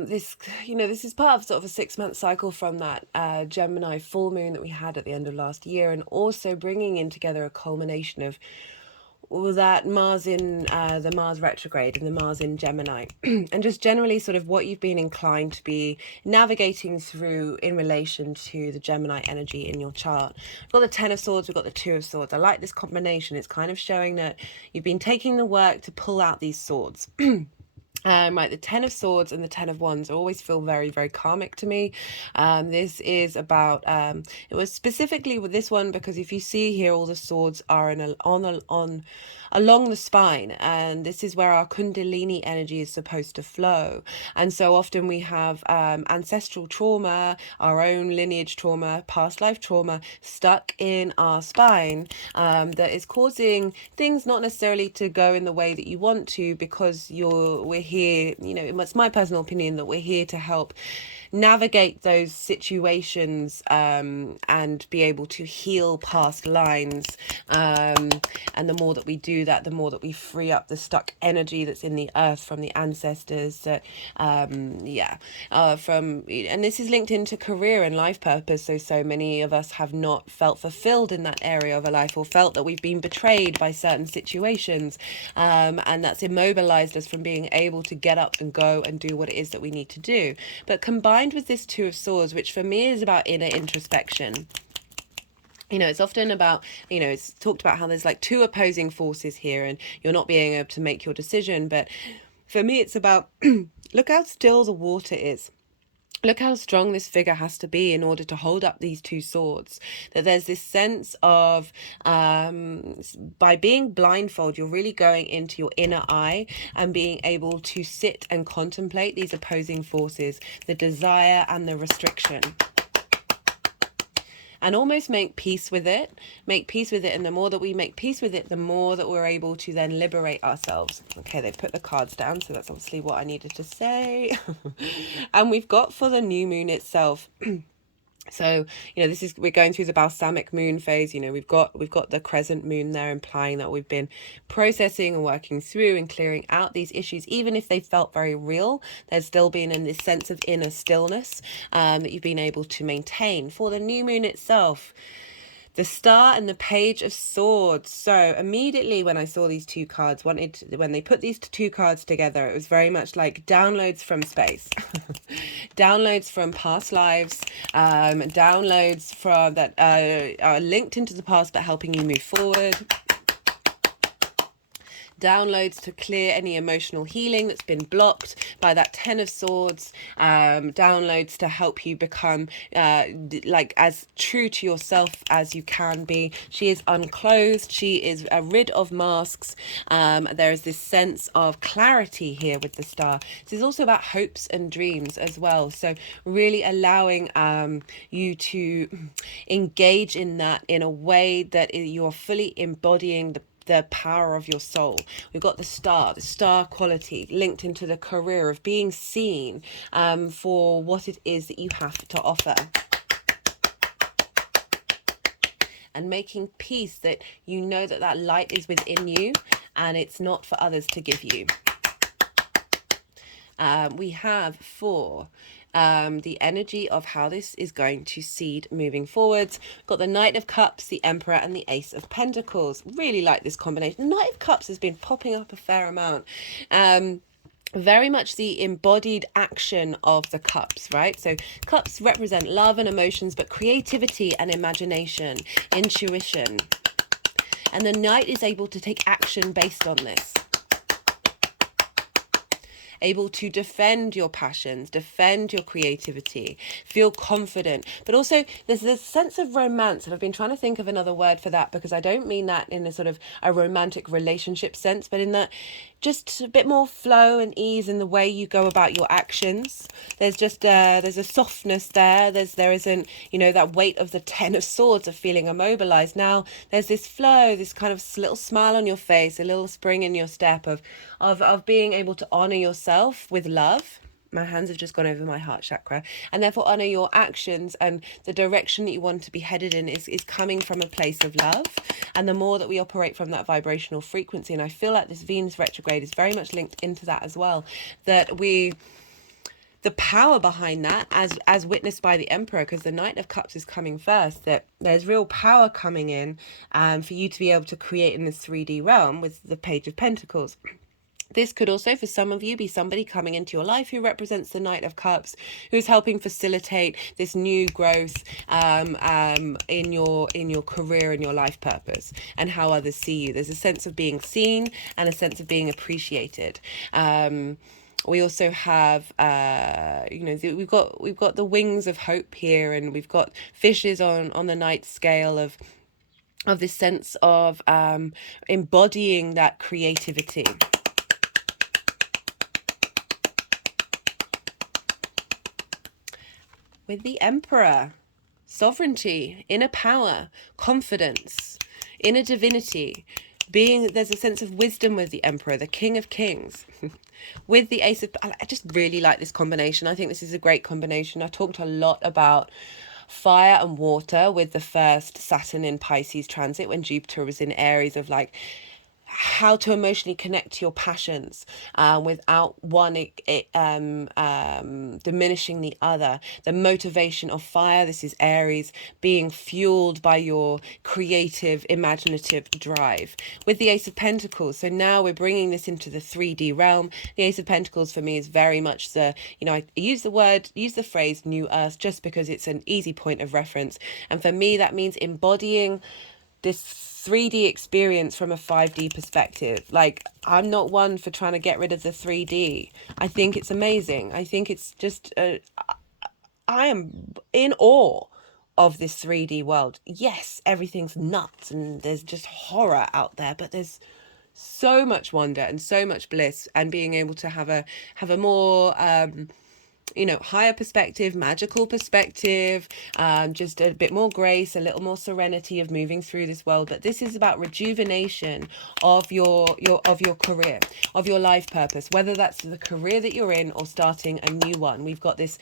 this, this is part of sort of a 6-month cycle from that Gemini full moon that we had at the end of last year, and also bringing in together a culmination of all that Mars in the Mars retrograde and the Mars in Gemini, and just generally sort of what you've been inclined to be navigating through in relation to the Gemini energy in your chart. We've got the 10 of Swords, we've got the 2 of Swords. I like this combination. It's kind of showing that you've been taking the work to pull out these swords. Right, the 10 of Swords and the 10 of Wands always feel very, very karmic to me. This is about, it was specifically with this one because if you see here, all the swords are along the spine, and this is where our Kundalini energy is supposed to flow. And so often we have ancestral trauma, our own lineage trauma, past life trauma stuck in our spine that is causing things not necessarily to go in the way that you want to, because we're here, it's my personal opinion that we're here to help navigate those situations and be able to heal past lines, and the more that we do that, the more that we free up the stuck energy that's in the earth from the ancestors that and this is linked into career and life purpose. So many of us have not felt fulfilled in that area of a life, or felt that we've been betrayed by certain situations, and that's immobilized us from being able to get up and go and do what it is that we need to do. But combined with this 2 of Swords, which for me is about inner introspection, it's often about, it's talked about how there's like 2 opposing forces here and you're not being able to make your decision. But for me, it's about look how still the water is. Look how strong this figure has to be in order to hold up these 2 swords. That there's this sense of, by being blindfold, you're really going into your inner eye and being able to sit and contemplate these opposing forces, the desire and the restriction, and almost make peace with it. And the more that we make peace with it, the more that we're able to then liberate ourselves. Okay, they've put the cards down, so that's obviously what I needed to say. And we've got for the new moon itself, so we're going through the balsamic moon phase. We've got the crescent moon there, implying that we've been processing and working through and clearing out these issues. Even if they felt very real, there's still been in this sense of inner stillness that you've been able to maintain. For the new moon itself, the Star and the Page of Swords. So immediately when I saw these 2 cards, when they put these 2 cards together, it was very much like downloads from space, downloads from past lives, downloads from that are linked into the past but helping you move forward. Downloads to clear any emotional healing that's been blocked by that 10 of Swords. Downloads to help you become as true to yourself as you can be. She is unclothed. She is rid of masks. There is this sense of clarity here with the Star. This is also about hopes and dreams as well. So really allowing you to engage in that in a way that you're fully embodying the power of your soul. We've got the star quality linked into the career of being seen for what it is that you have to offer, and making peace that that light is within you and it's not for others to give you. We have for the energy of how this is going to seed moving forwards. We've got the Knight of Cups, the Emperor, and the Ace of Pentacles. Really like this combination. The Knight of Cups has been popping up a fair amount. Very much the embodied action of the cups, right? So cups represent love and emotions, but creativity and imagination, intuition. And the Knight is able to take action based on this. Able to defend your passions, defend your creativity, feel confident. But also there's this sense of romance, and I've been trying to think of another word for that, because I don't mean that in a sort of a romantic relationship sense, but in that just a bit more flow and ease in the way you go about your actions. There's just there's a softness there. There isn't that weight of the 10 of Swords of feeling immobilized. Now there's this flow, this kind of little smile on your face, a little spring in your step of being able to honor yourself with love. My hands have just gone over my heart chakra. And therefore honor your actions, and the direction that you want to be headed in is coming from a place of love. And the more that we operate from that vibrational frequency, and I feel like this Venus retrograde is very much linked into that as well, that the power behind that, as witnessed by the Emperor, because the Knight of Cups is coming first, that there's real power coming in for you to be able to create in this 3D realm with the Page of Pentacles. This could also, for some of you, be somebody coming into your life who represents the Knight of Cups, who's helping facilitate this new growth in your career and your life purpose, and how others see you. There's a sense of being seen and a sense of being appreciated. We also have, we've got the wings of hope here, and we've got fishes on the night scale of this sense of embodying that creativity. With the Emperor, sovereignty, inner power, confidence, inner divinity, there's a sense of wisdom with the Emperor, the King of Kings. With the Ace of, I just really like this combination. I think this is a great combination. I talked a lot about fire and water with the first Saturn in Pisces transit, when Jupiter was in Aries, of like how to emotionally connect to your passions without one diminishing the other. The motivation of fire, this is Aries, being fueled by your creative, imaginative drive. With the Ace of Pentacles, so now we're bringing this into the 3D realm. The Ace of Pentacles for me is very much the, I use the phrase New Earth just because it's an easy point of reference. And for me, that means embodying this 3D experience from a 5D perspective. Like, I'm not one for trying to get rid of the 3D. I think it's amazing. I think it's just, I am in awe of this 3D world. Yes, everything's nuts and there's just horror out there, but there's so much wonder and so much bliss, and being able to have a more higher perspective, magical perspective, just a bit more grace, a little more serenity of moving through this world. But this is about rejuvenation of your career, of your life purpose, whether that's the career that you're in or starting a new one. We've got this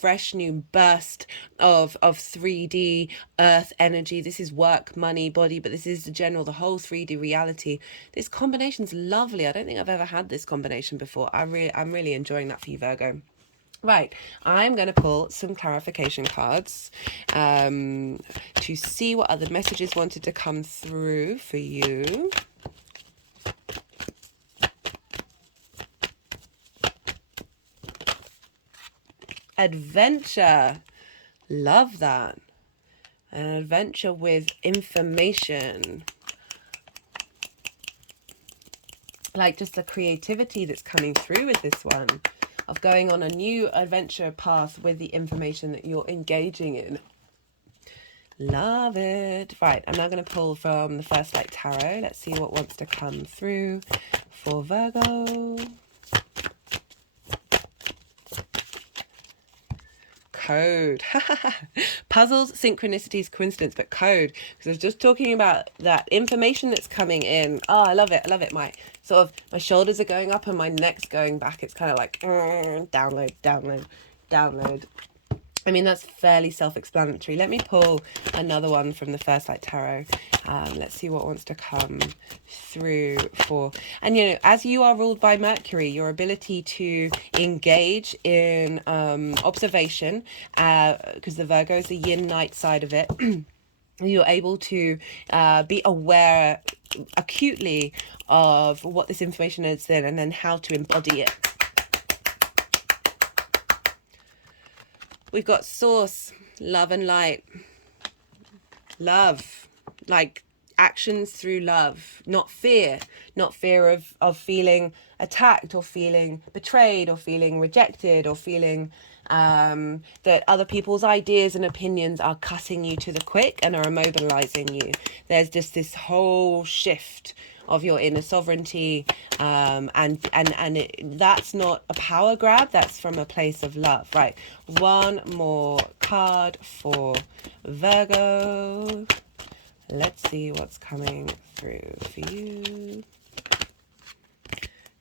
fresh new burst of 3D earth energy. This is work, money, body, but this is the whole 3D reality. This combination's lovely. I don't think I've ever had this combination before. I'm really enjoying that for you, Virgo. Right, I'm going to pull some clarification cards to see what other messages wanted to come through for you. Adventure. Love that. An adventure with information. Like just the creativity that's coming through with this one, of going on a new adventure path with the information that you're engaging in. Love it. Right, I'm now going to pull from the First Light Tarot. Let's see what wants to come through for Virgo. Code. Puzzles, synchronicities, coincidence, but code. Because I was just talking about that information that's coming in. Oh, I love it. I love it. My shoulders are going up and my neck's going back. It's kind of like download, download, download. I mean, that's fairly self-explanatory. Let me pull another one from the First Light Tarot. Let's see what wants to come through for... And, as you are ruled by Mercury, your ability to engage in observation, because the Virgo is the yin-night side of it, you're able to be aware acutely of what this information is then, and then how to embody it. We've got source, love and light. Love, like actions through love, not fear. Not fear of feeling attacked or feeling betrayed or feeling rejected or feeling that other people's ideas and opinions are cutting you to the quick and are immobilizing you. There's just this whole shift of your inner sovereignty, that's not a power grab, that's from a place of love. Right, one more card for Virgo. Let's see what's coming through for you.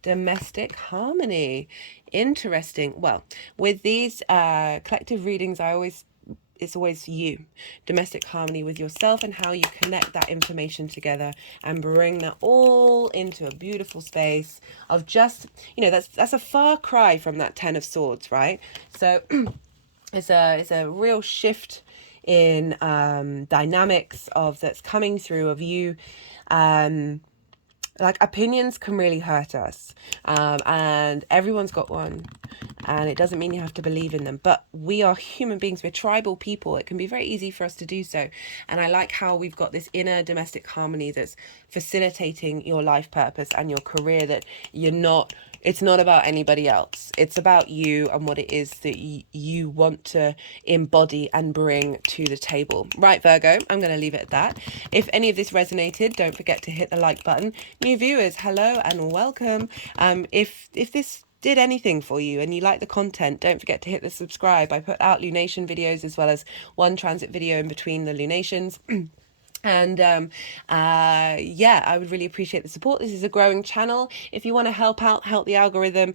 domestic harmony. Interesting. Well, with these collective readings, it's always you, domestic harmony with yourself, and how you connect that information together and bring that all into a beautiful space of just, that's a far cry from that 10 of Swords, right? So it's a real shift in dynamics of that's coming through of you. Like, opinions can really hurt us, and everyone's got one, and it doesn't mean you have to believe in them, but we are human beings, we're tribal people. It can be very easy for us to do so, and I like how we've got this inner domestic harmony that's facilitating your life purpose and your career, that it's not about anybody else. It's about you and what it is that you want to embody and bring to the table. Right, Virgo, I'm going to leave it at that. If any of this resonated, don't forget to hit the like button. New viewers, hello and welcome. If this did anything for you and you like the content, don't forget to hit the subscribe. I put out lunation videos as well as one transit video in between the lunations. And yeah, I would really appreciate the support. This is a growing channel. If you want to help the algorithm,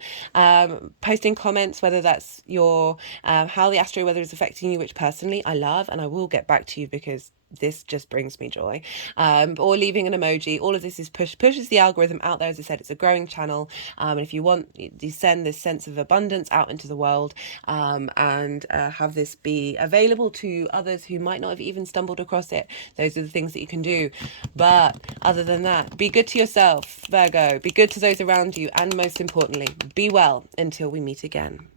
posting comments, whether that's your how the astro weather is affecting you, which personally I love, and I will get back to you because this just brings me joy, or leaving an emoji. All of this is pushes the algorithm out there. As I said, it's a growing channel, and if you want, you send this sense of abundance out into the world, and have this be available to others who might not have even stumbled across it. Those are the things that you can do. But other than that, be good to yourself, Virgo, be good to those around you, and most importantly, be well until we meet again.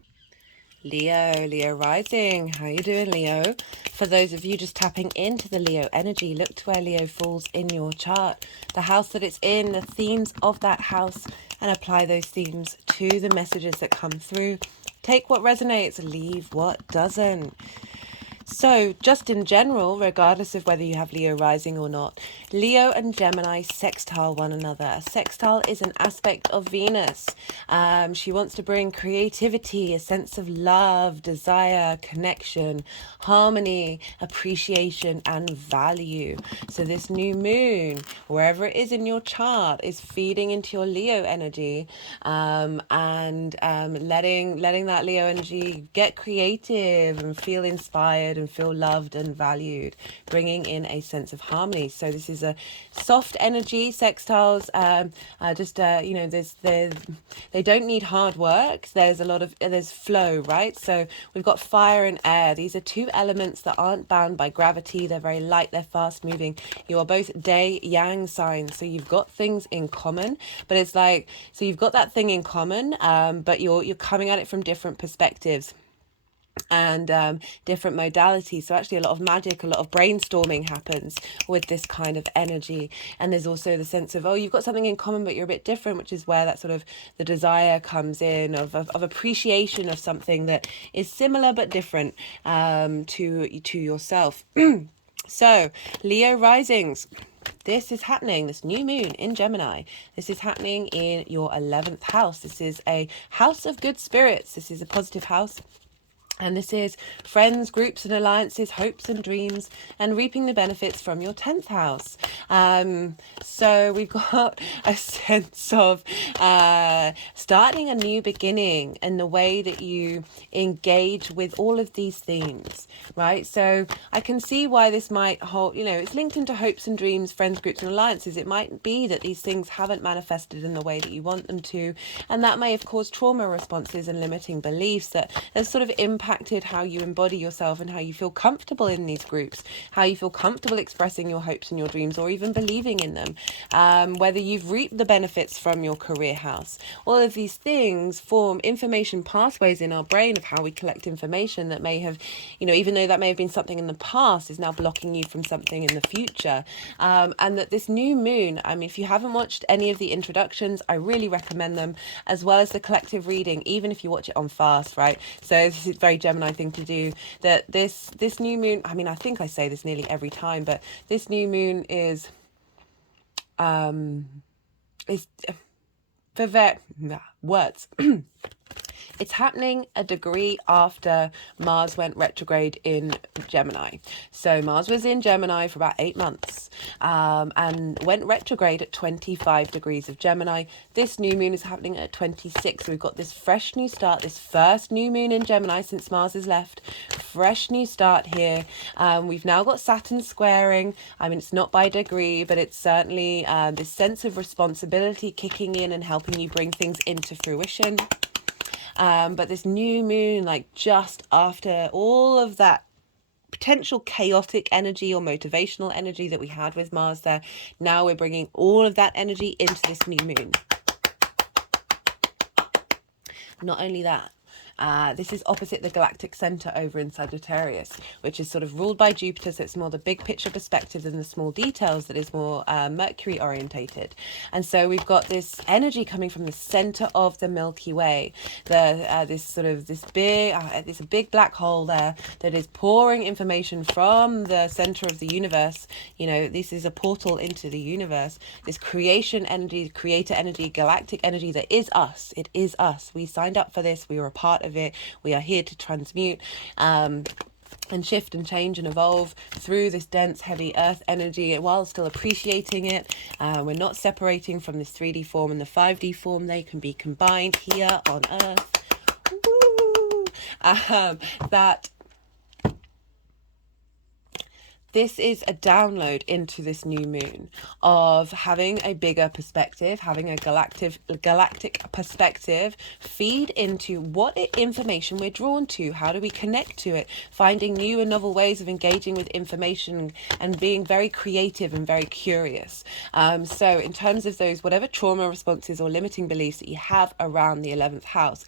Leo rising. How you doing, Leo? For those of you just tapping into the Leo energy, look to where Leo falls in your chart, the house that it's in, the themes of that house, and apply those themes to the messages that come through. Take what resonates, leave what doesn't. So, just in general, regardless of whether you have Leo rising or not, Leo and Gemini sextile one another. A sextile is an aspect of Venus. She wants to bring creativity, a sense of love, desire, connection, harmony, appreciation, and value. So this new moon, wherever it is in your chart, is feeding into your Leo energy, and letting that Leo energy get creative and feel inspired and feel loved and valued, bringing in a sense of harmony. So this is a soft energy. Sextiles, they don't need hard work. There's flow, right? So we've got fire and air. These are two elements that aren't bound by gravity. They're very light, they're fast moving. You are both day yang signs, so you've got things in common, but it's like, so you've got that thing in common, but you're coming at it from different perspectives and different modalities. So actually a lot of magic, a lot of brainstorming happens with this kind of energy. And there's also the sense of, oh, you've got something in common but you're a bit different, which is where that sort of the desire comes in of appreciation of something that is similar but different to yourself. So Leo risings, this is happening, this new moon in Gemini. This is happening in your 11th house. This is a house of good spirits. This is a positive house. And this is friends, groups and alliances, hopes and dreams, and reaping the benefits from your 10th house. So we've got a sense of starting a new beginning in the way that you engage with all of these themes, right? So I can see why this might hold, it's linked into hopes and dreams, friends, groups and alliances. It might be that these things haven't manifested in the way that you want them to, and that may have caused trauma responses and limiting beliefs that has sort of impacted how you embody yourself and how you feel comfortable in these groups, how you feel comfortable expressing your hopes and your dreams or even believing in them, whether you've reaped the benefits from your career house. All of these things form information pathways in our brain of how we collect information that may have, even though that may have been something in the past, is now blocking you from something in the future. And that this new moon, if you haven't watched any of the introductions, I really recommend them, as well as the collective reading, even if you watch it on fast, right? So this is very Gemini thing to do, that this new moon, I think I say this nearly every time, but this new moon is for words It's happening a degree after Mars went retrograde in Gemini. So Mars was in Gemini for about 8 months, and went retrograde at 25 degrees of Gemini. This new moon is happening at 26. So we've got this fresh new start, this first new moon in Gemini since Mars has left. Fresh new start here. We've now got Saturn squaring. I mean, it's not by degree, but it's certainly this sense of responsibility kicking in and helping you bring things into fruition. But this new moon, like just after all of that potential chaotic energy or motivational energy that we had with Mars there, now we're bringing all of that energy into this new moon. Not only that, this is opposite the galactic center over in Sagittarius, which is sort of ruled by Jupiter, so it's more the big picture perspective than the small details that is more Mercury orientated. And so we've got this energy coming from the center of the Milky Way, this a big black hole there that is pouring information from the center of the universe. You know, this is a portal into the universe, this creation energy, creator energy, galactic energy that is us. It is us. We signed up for this. We were a part of it. We are here to transmute and shift and change and evolve through this dense, heavy earth energy while still appreciating it. We're not separating from this 3D form and the 5D form. They can be combined here on earth. Woo! This is a download into this new moon of having a bigger perspective, having a galactic perspective, feed into what information we're drawn to, how do we connect to it, finding new and novel ways of engaging with information and being very creative and very curious. So in terms of those, whatever trauma responses or limiting beliefs that you have around the 11th house,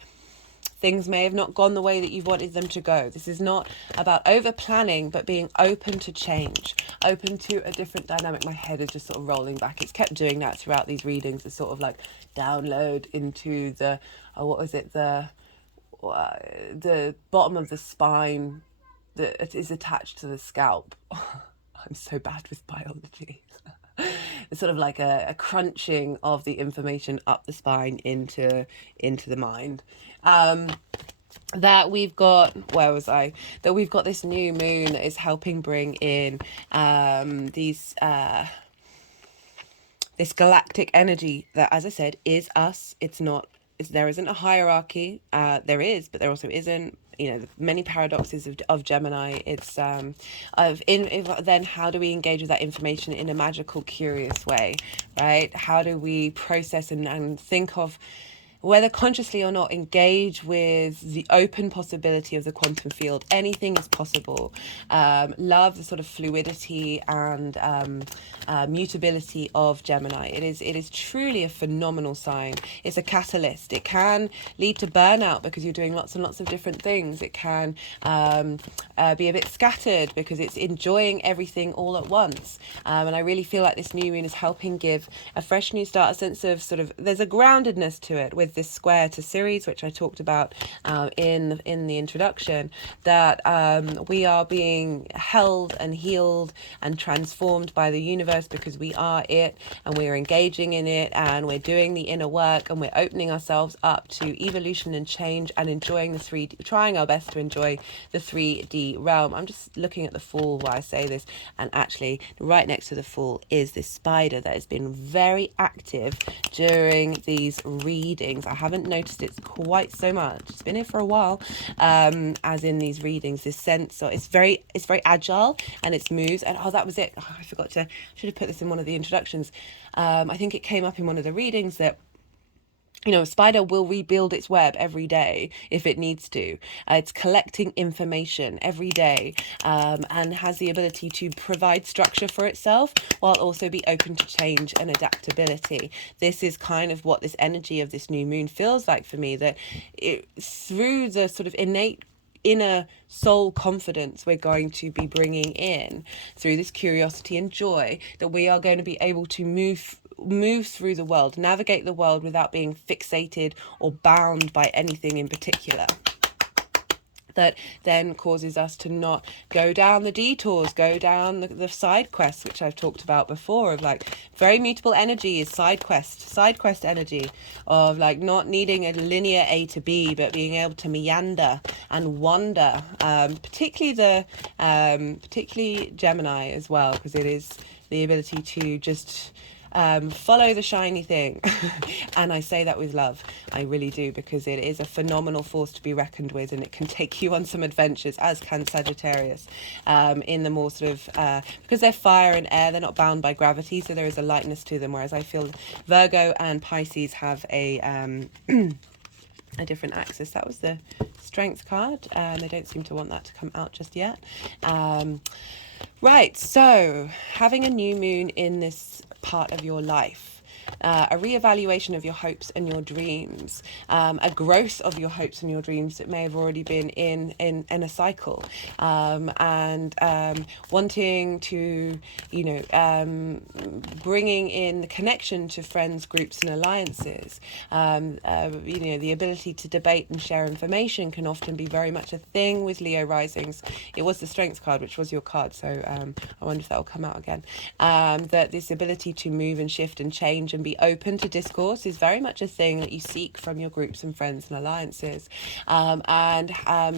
things may have not gone the way that you wanted them to go. This is not about over planning, but being open to change, open to a different dynamic. My head is just sort of rolling back. It's kept doing that throughout these readings, to sort of like download into the, the bottom of the spine that is attached to the scalp. I'm so bad with biology. It's sort of like a crunching of the information up the spine into the mind. That we've got, that we've got this new moon that is helping bring in this galactic energy that, as I said, is us. There isn't a hierarchy. There is, but there also isn't. You know, many paradoxes of Gemini. It's then how do we engage with that information in a magical, curious way, right? How do we process and think of, whether consciously or not, engage with the open possibility of the quantum field? Anything is possible. Love the sort of fluidity and mutability of Gemini. It is truly a phenomenal sign. It's a catalyst. It can lead to burnout because you're doing lots and lots of different things. It can be a bit scattered because it's enjoying everything all at once. And I really feel like this new moon is helping give a fresh new start, a sense of sort of, there's a groundedness to it with this square to Ceres, which I talked about in the introduction, that we are being held and healed and transformed by the universe because we are it, and we're engaging in it, and we're doing the inner work, and we're opening ourselves up to evolution and change and enjoying the 3D, trying our best to enjoy the 3D realm. I'm just looking at the Fool while I say this, and actually right next to the Fool is this spider that has been very active during these readings. I haven't noticed it quite so much. It's been here for a while, as in these readings, this sense. So it's very agile, and it moves. And that was it. I should have put this in one of the introductions. I think it came up in one of the readings that, you know, a spider will rebuild its web every day if it needs to. It's collecting information every day, and has the ability to provide structure for itself while also be open to change and adaptability. This is kind of what this energy of this new moon feels like for me, that through the sort of innate inner soul confidence we're going to be bringing in through this curiosity and joy, that we are going to be able to move through the world, navigate the world without being fixated or bound by anything in particular. that then causes us to not go down the detours, go down the side quests, which I've talked about before, of like very mutable energy is side quest energy of like not needing a linear A to B, but being able to meander and wander, particularly Gemini as well, because it is the ability to just follow the shiny thing. And I say that with love, I really do, because it is a phenomenal force to be reckoned with, and it can take you on some adventures, as can Sagittarius, in the more sort of because they're fire and air, they're not bound by gravity, so there is a lightness to them, whereas I feel Virgo and Pisces have a different axis. That was the Strength card, and they don't seem to want that to come out just yet. Right, so having a new moon in this part of your life, a reevaluation of your hopes and your dreams, a growth of your hopes and your dreams that may have already been in a cycle, and wanting to, bringing in the connection to friends, groups and alliances. The ability to debate and share information can often be very much a thing with Leo risings. It was the Strength card, which was your card, so I wonder if that will come out again. That this ability to move and shift and change and be open to discourse is very much a thing that you seek from your groups and friends and alliances, and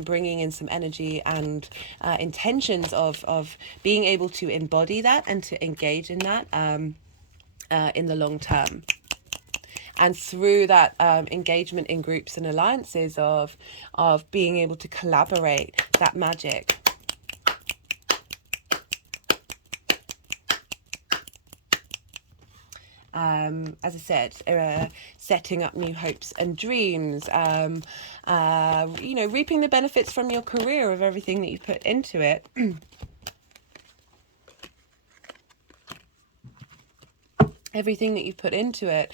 bringing in some energy and intentions of being able to embody that and to engage in that in the long term. And through that engagement in groups and alliances of being able to collaborate, that magic. As I said, setting up new hopes and dreams, reaping the benefits from your career of everything that you put into it. Everything that you put into it,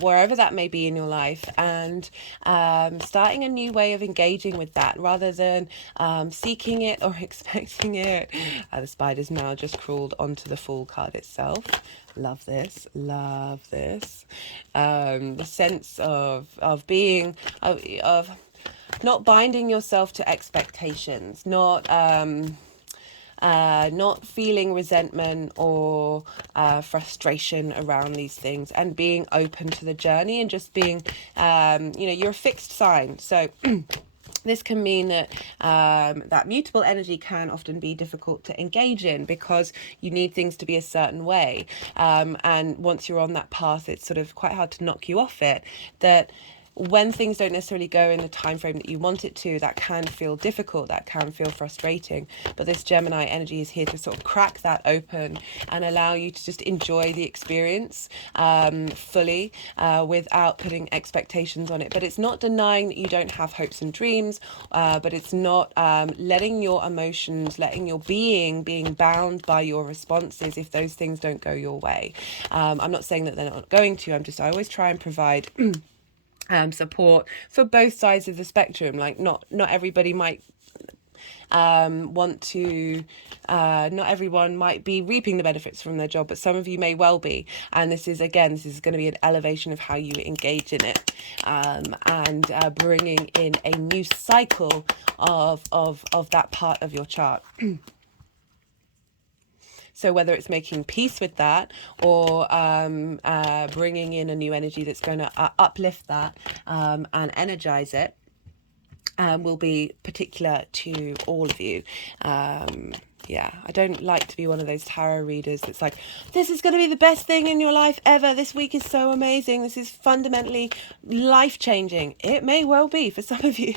wherever that may be in your life, and starting a new way of engaging with that rather than seeking it or expecting it. The spider's now just crawled onto the Fool card itself. Love this, love this. The sense of being, of not binding yourself to expectations, not feeling resentment or frustration around these things, and being open to the journey, and just being, you're a fixed sign. So this can mean that that mutable energy can often be difficult to engage in because you need things to be a certain way. And once you're on that path, it's sort of quite hard to knock you off it. That when things don't necessarily go in the time frame that you want it to, that can feel difficult, that can feel frustrating. But this Gemini energy is here to sort of crack that open and allow you to just enjoy the experience fully, without putting expectations on it. But it's not denying that you don't have hopes and dreams, but it's not letting your emotions, letting your being bound by your responses if those things don't go your way. I'm not saying that they're not going to, I always try and provide support for both sides of the spectrum. Like not everybody might want to, not everyone might be reaping the benefits from their job, but some of you may well be. And this is going to be an elevation of how you engage in it, and bringing in a new cycle of that part of your chart. So whether it's making peace with that or bringing in a new energy that's going to uplift that and energize it, will be particular to all of you. I don't like to be one of those tarot readers that's like, this is going to be the best thing in your life ever. This week is so amazing. This is fundamentally life-changing. It may well be for some of you.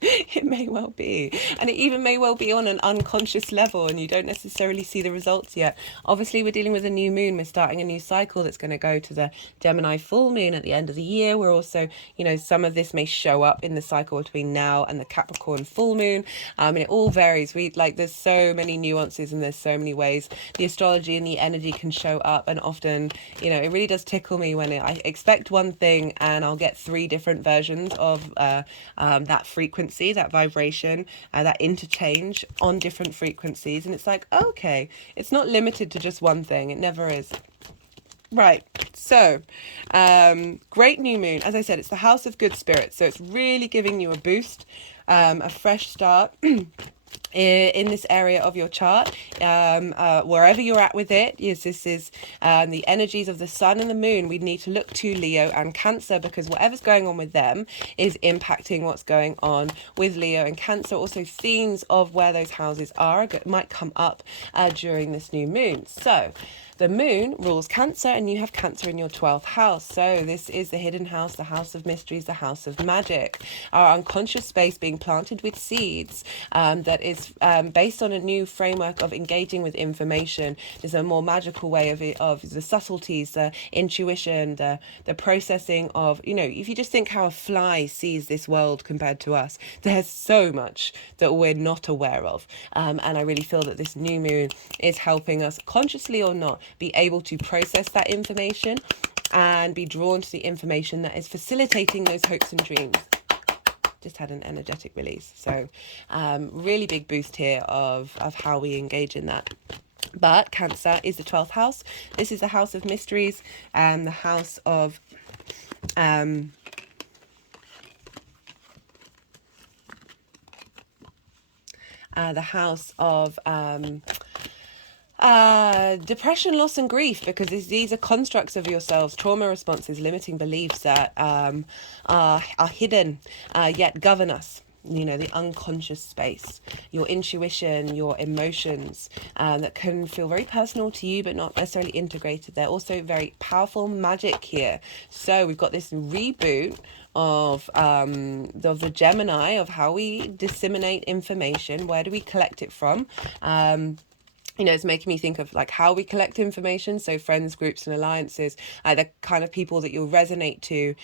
It may well be. And it even may well be on an unconscious level and you don't necessarily see the results yet. Obviously, we're dealing with a new moon. We're starting a new cycle that's going to go to the Gemini full moon at the end of the year. We're also, some of this may show up in the cycle between now and the Capricorn full moon. And it all varies. There's so many nuances and there's so many ways the astrology and the energy can show up, and often it really does tickle me when I expect one thing and I'll get 3 different versions of that frequency, that vibration, that interchange on different frequencies, and it's like, okay, it's not limited to just one thing. It never is. Right. So, great new moon. As I said, it's the house of good spirits. So it's really giving you a boost, a fresh start. In this area of your chart, wherever you're at with it. Yes, this is the energies of the sun and the moon. We need to look to Leo and Cancer, because whatever's going on with them is impacting what's going on with Leo and Cancer. Also, themes of where those houses are might come up during this new moon. So the moon rules Cancer, and you have Cancer in your 12th house. So this is the hidden house, the house of mysteries, the house of magic. Our unconscious space being planted with seeds that is based on a new framework of engaging with information. There's a more magical way of the subtleties, the intuition, the processing of, if you just think how a fly sees this world compared to us, there's so much that we're not aware of. And I really feel that this new moon is helping us, consciously or not, be able to process that information and be drawn to the information that is facilitating those hopes and dreams. Just had an energetic release. So really big boost here of how we engage in that. But Cancer is the 12th house. This is the house of mysteries and the house of depression, loss and grief, because these are constructs of yourselves, trauma responses, limiting beliefs that are hidden yet govern us. The unconscious space, your intuition, your emotions that can feel very personal to you but not necessarily integrated. They're also very powerful magic here. So we've got this reboot of the Gemini, of how we disseminate information. Where do we collect it from? It's making me think of like how we collect information. So friends, groups and alliances, the kind of people that you'll resonate to,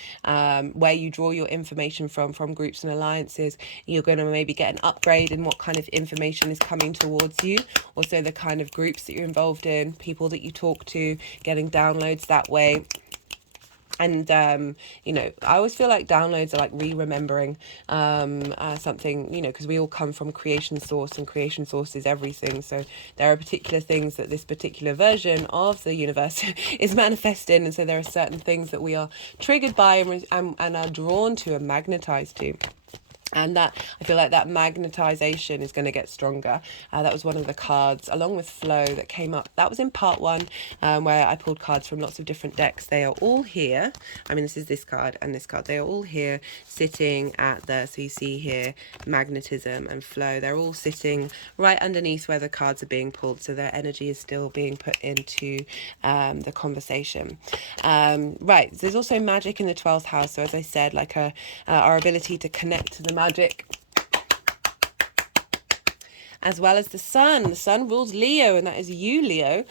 where you draw your information from groups and alliances. You're going to maybe get an upgrade in what kind of information is coming towards you. Also the kind of groups that you're involved in, people that you talk to, getting downloads that way. And, I always feel like downloads are like remembering something, because we all come from creation source, and creation source is everything. So there are particular things that this particular version of the universe is manifesting. And so there are certain things that we are triggered by and are drawn to and magnetized to. And that, I feel like that magnetization is going to get stronger. That was one of the cards, along with flow, that came up. That was in part one, where I pulled cards from lots of different decks. They are all here. I mean, this is this card and this card. They are all here sitting so you see here, magnetism and flow. They're all sitting right underneath where the cards are being pulled. So their energy is still being put into the conversation. Right. There's also magic in the 12th house. So as I said, like our ability to connect to the magic, as well as the sun. The sun rules Leo, and that is you, Leo.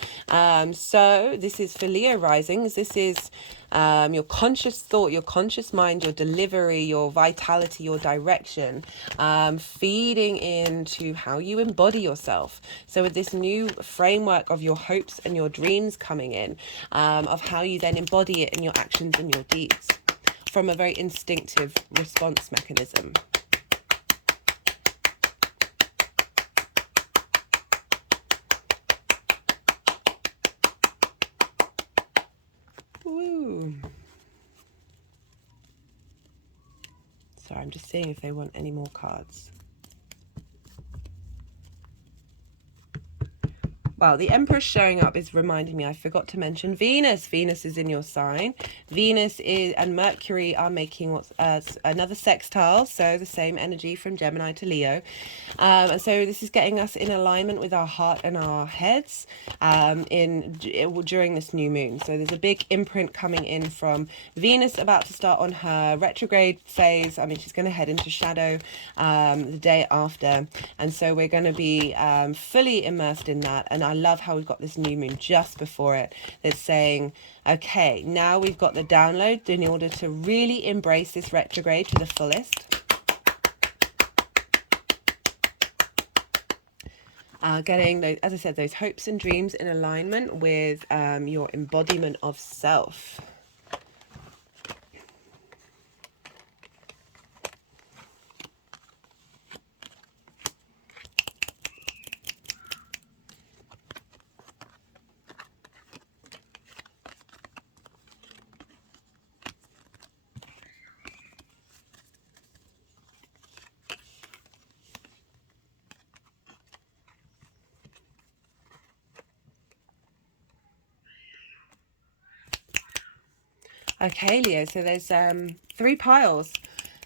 So this is for Leo risings. This is your conscious thought, your conscious mind, your delivery, your vitality, your direction, feeding into how you embody yourself. So with this new framework of your hopes and your dreams coming in, of how you then embody it in your actions and your deeds, from a very instinctive response mechanism. Woo. Sorry, I'm just seeing if they want any more cards. Well, the Empress showing up is reminding me, I forgot to mention Venus. Venus is in your sign. Venus and Mercury are making what's another sextile, so the same energy from Gemini to Leo. And so this is getting us in alignment with our heart and our heads during this new moon. So there's a big imprint coming in from Venus, about to start on her retrograde phase. I mean, she's going to head into shadow the day after. And so we're going to be fully immersed in that. And I love how we've got this new moon just before it that's saying, okay, now we've got the download in order to really embrace this retrograde to the fullest. Getting those, as I said, those hopes and dreams in alignment with your embodiment of self. Okay, Leo, so there's 3 piles.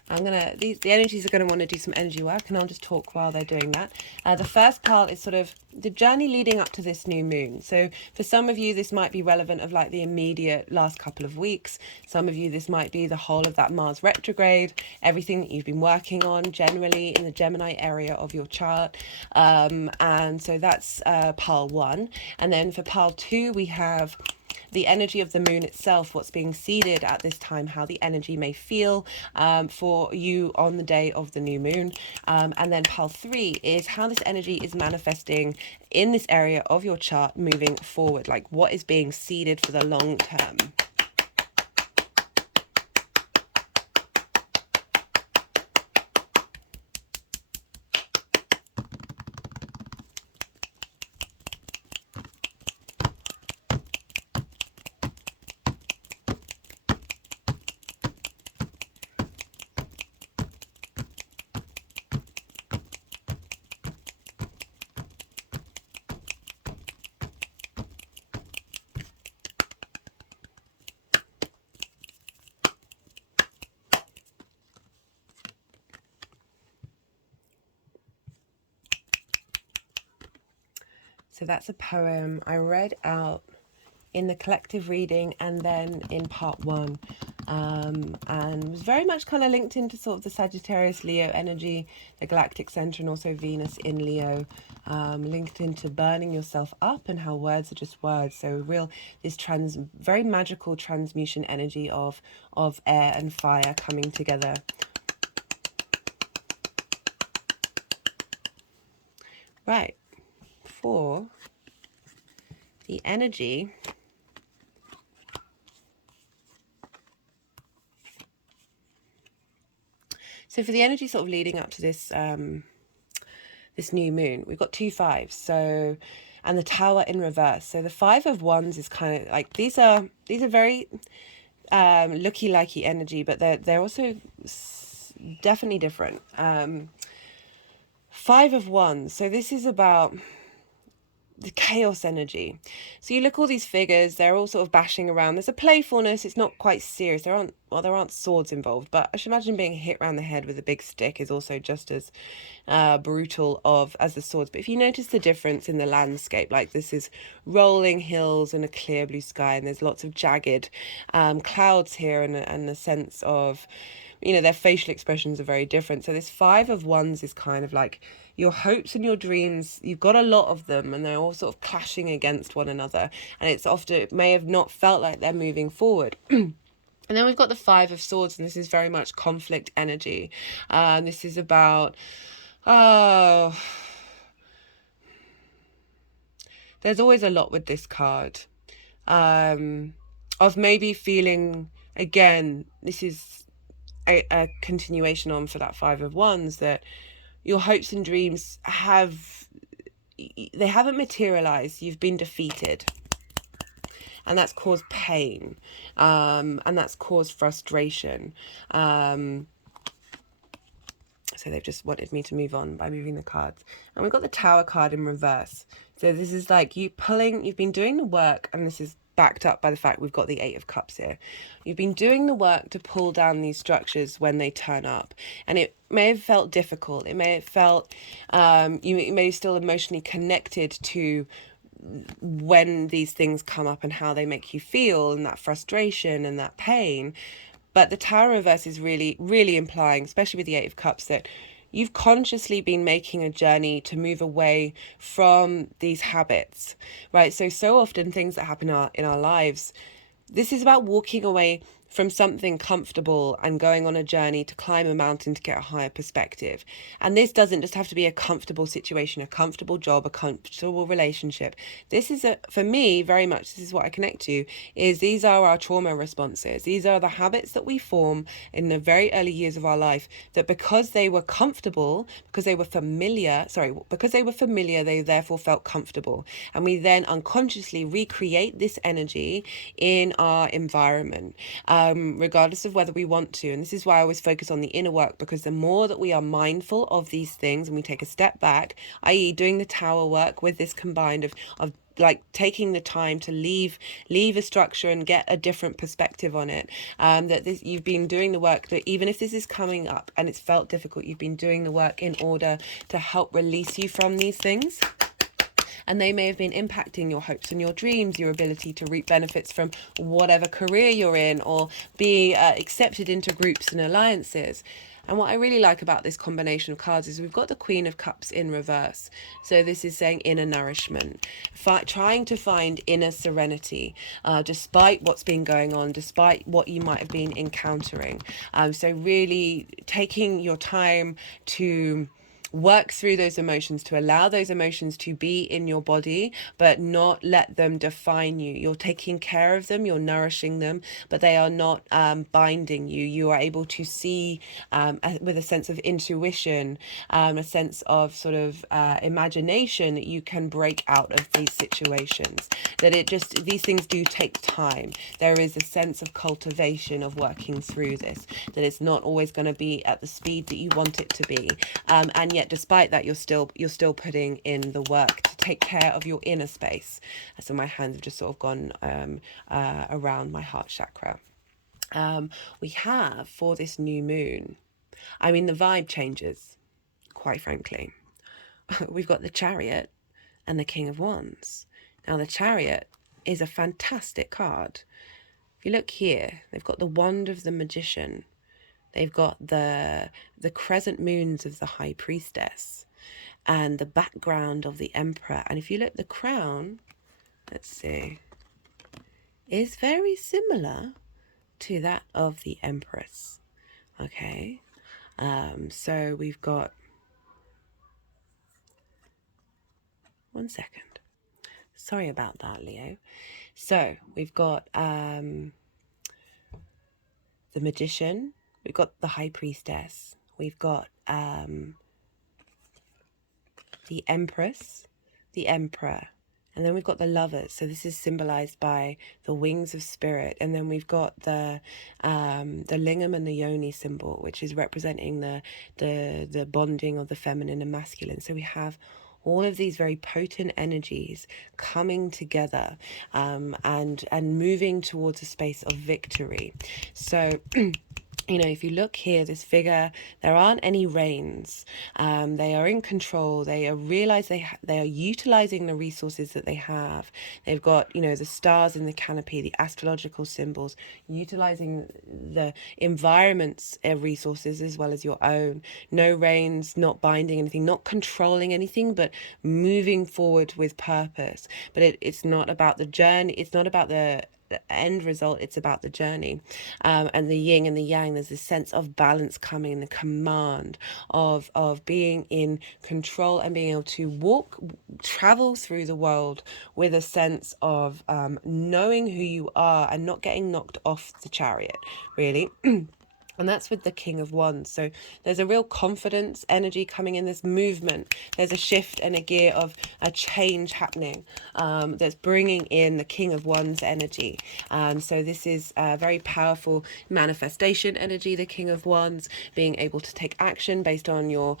The energies are gonna want to do some energy work, and I'll just talk while they're doing that. The first pile is sort of the journey leading up to this new moon. So for some of you, this might be relevant of like the immediate last couple of weeks. Some of you, this might be the whole of that Mars retrograde, everything that you've been working on generally in the Gemini area of your chart. And so that's pile 1. And then for pile 2, we have the energy of the moon itself, what's being seeded at this time, how the energy may feel for you on the day of the new moon. And then pile 3 is how this energy is manifesting in this area of your chart moving forward, like what is being seeded for the long term. So that's a poem I read out in the collective reading and then in part 1. And was very much kind of linked into sort of the Sagittarius Leo energy, the galactic center, and also Venus in Leo, linked into burning yourself up and how words are just words. So this very magical transmutation energy of air and fire coming together. Right. For the energy, so for the energy sort of leading up to this this new moon, we've got 2 5s, so, and the Tower in reverse. So the 5 of Wands is kind of like, these are very looky-likey energy, but they're also definitely different. 5 of Wands, so this is about the chaos energy. So you look all these figures, they're all sort of bashing around. There's a playfulness, it's not quite serious. There aren't swords involved, but I should imagine being hit around the head with a big stick is also just as brutal as the swords. But if you notice the difference in the landscape, like this is rolling hills and a clear blue sky, and there's lots of jagged clouds here, and a sense of, their facial expressions are very different. So this 5 of Wands is kind of like your hopes and your dreams. You've got a lot of them, and they're all sort of clashing against one another. And it may have not felt like they're moving forward. And then we've got the 5 of Swords, and this is very much conflict energy. This is about, there's always a lot with this card. Of maybe feeling, again, this is a continuation on for that 5 of Wands, that your hopes and dreams they haven't materialized. You've been defeated, and that's caused pain, and that's caused frustration. So they've just wanted me to move on by moving the cards. And we've got the Tower card in reverse. So this is like you've been doing the work, and this is backed up by the fact we've got the 8 of Cups here. You've been doing the work to pull down these structures when they turn up, and it may have felt difficult. It may have felt you may still emotionally connected to when these things come up and how they make you feel, and that frustration and that pain. But the Tower reverse is really, really implying, especially with the 8 of Cups, that you've consciously been making a journey to move away from these habits, right? So often things that happen in our lives, this is about walking away from something comfortable and going on a journey to climb a mountain to get a higher perspective. And this doesn't just have to be a comfortable situation, a comfortable job, a comfortable relationship. This is, for me, very much, this is what I connect to, is these are our trauma responses. These are the habits that we form in the very early years of our life, that because they were comfortable, because they were familiar, they therefore felt comfortable. And we then unconsciously recreate this energy in our environment. Regardless of whether we want to. And this is why I always focus on the inner work, because the more that we are mindful of these things and we take a step back, i.e. doing the Tower work with this combined of like taking the time to leave a structure and get a different perspective on it. That this, you've been doing the work, that even if this is coming up and it's felt difficult, you've been doing the work in order to help release you from these things. And they may have been impacting your hopes and your dreams, your ability to reap benefits from whatever career you're in, or be accepted into groups and alliances. And what I really like about this combination of cards is we've got the Queen of Cups in reverse. So this is saying inner nourishment, trying to find inner serenity, despite what's been going on, despite what you might have been encountering. So really taking your time to work through those emotions, to allow those emotions to be in your body, but not let them define you. You're taking care of them, you're nourishing them, but they are not binding you. You are able to see with a sense of intuition, a sense of sort of imagination, that you can break out of these situations. That these things do take time. There is a sense of cultivation of working through this, that it's not always going to be at the speed that you want it to be. And yet despite that, you're still putting in the work to take care of your inner space. So my hands have just sort of gone around my heart chakra. We have, for this new moon, I mean, the vibe changes, quite frankly. We've got the Chariot and the King of Wands. Now the Chariot is a fantastic card. If you look here, they've got the Wand of the Magician. They've got the crescent moons of the High Priestess and the background of the Emperor. And if you look, the crown, let's see, is very similar to that of the Empress. Okay, so we've got, one second. Sorry about that, Leo. So we've got the Magician. We've got the High Priestess. We've got the Empress, the Emperor, and then we've got the Lovers. So this is symbolized by the wings of spirit. And then we've got the lingam and the yoni symbol, which is representing the bonding of the feminine and masculine. So we have all of these very potent energies coming together and moving towards a space of victory. So you know, if you look here, this figure, there aren't any reins. They are in control. They realize they are utilizing the resources that they have. They've got, you know, the stars in the canopy, the astrological symbols, utilizing the environment's resources as well as your own. No reins, not binding anything, not controlling anything, but moving forward with purpose. But it's not about the journey. It's not about the end result, it's about the journey. And the yin and the yang, there's this sense of balance coming, and the command of being in control and being able to travel through the world with a sense of knowing who you are and not getting knocked off the chariot, really. And that's with the King of Wands. So there's a real confidence energy coming in, this movement. There's a shift and a gear of a change happening that's bringing in the King of Wands energy. So this is a very powerful manifestation energy, the King of Wands, being able to take action based on your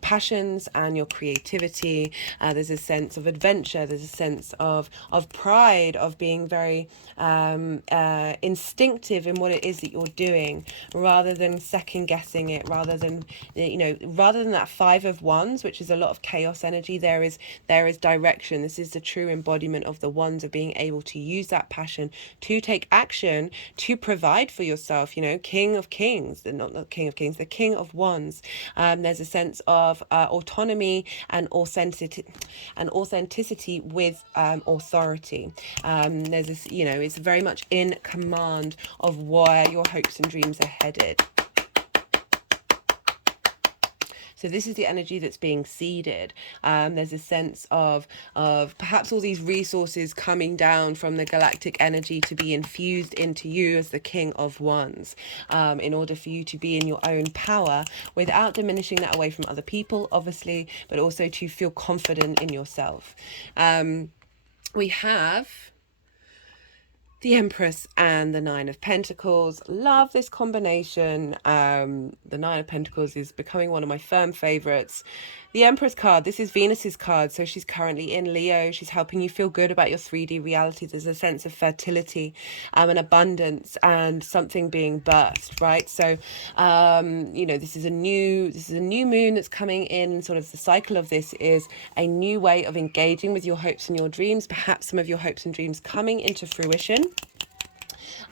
passions and your creativity. There's a sense of adventure. There's a sense of pride, of being very instinctive in what it is that you're doing, rather than second guessing it, rather than that Five of Wands, which is a lot of chaos energy. There is direction. This is the true embodiment of the wands, of being able to use that passion to take action, to provide for yourself. You know, King of Kings, not the King of Kings, the King of Wands. There's a sense of autonomy and authenticity with authority. There's this, you know, it's very much in command of where your hopes and dreams are headed. So this is the energy that's being seeded. There's a sense of perhaps all these resources coming down from the galactic energy to be infused into you as the King of Wands, in order for you to be in your own power without diminishing that away from other people, obviously, but also to feel confident in yourself. We have The Empress and the Nine of Pentacles. Love this combination. The Nine of Pentacles is becoming one of my firm favorites. The Empress card, this is Venus's card, so she's currently in Leo. She's helping you feel good about your 3D reality. There's a sense of fertility and abundance and something being birthed, right? So, you know, this is a new moon that's coming in. Sort of the cycle of this is a new way of engaging with your hopes and your dreams. Perhaps some of your hopes and dreams coming into fruition.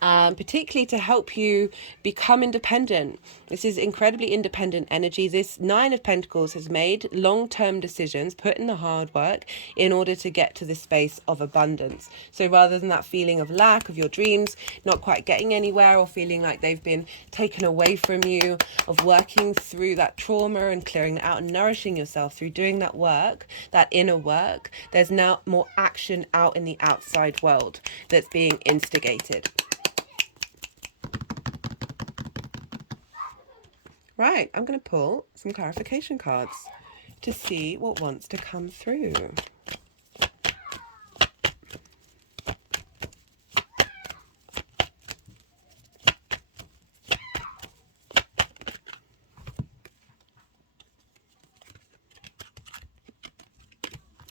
Particularly to help you become independent. This is incredibly independent energy. This Nine of Pentacles has made long-term decisions, put in the hard work in order to get to this space of abundance. So rather than that feeling of lack of your dreams, not quite getting anywhere, or feeling like they've been taken away from you, of working through that trauma and clearing it out and nourishing yourself through doing that work, that inner work, there's now more action out in the outside world that's being instigated. Right, I'm going to pull some clarification cards to see what wants to come through.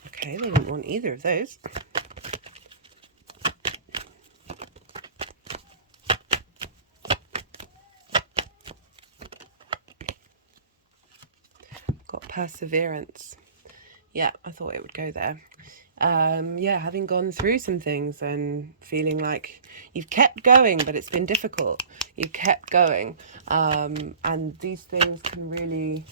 Okay, they didn't want either of those. Got perseverance. Yeah, I thought it would go there. Yeah, having gone through some things and feeling like you've kept going, but it's been difficult. You kept going. And these things can really...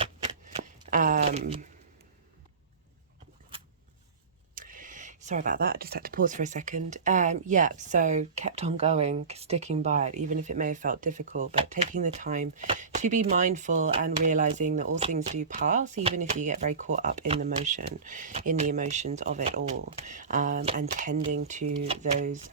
Sorry about that, I just had to pause for a second. Yeah, so kept on going, sticking by it, even if it may have felt difficult, but taking the time to be mindful and realizing that all things do pass, even if you get very caught up in the emotions of it all, and tending to those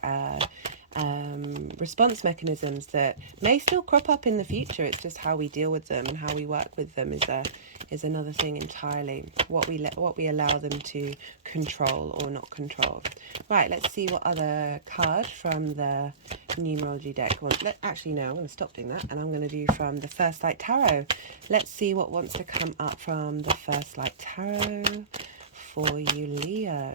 response mechanisms that may still crop up in the future. It's just how we deal with them and how we work with them is another thing entirely. What we allow them to control or not control. Right, let's see what other card from the numerology deck wants. Actually, no, I'm going to stop doing that, and I'm going to do from the First Light Tarot. Let's see what wants to come up from the First Light Tarot for you, Leo.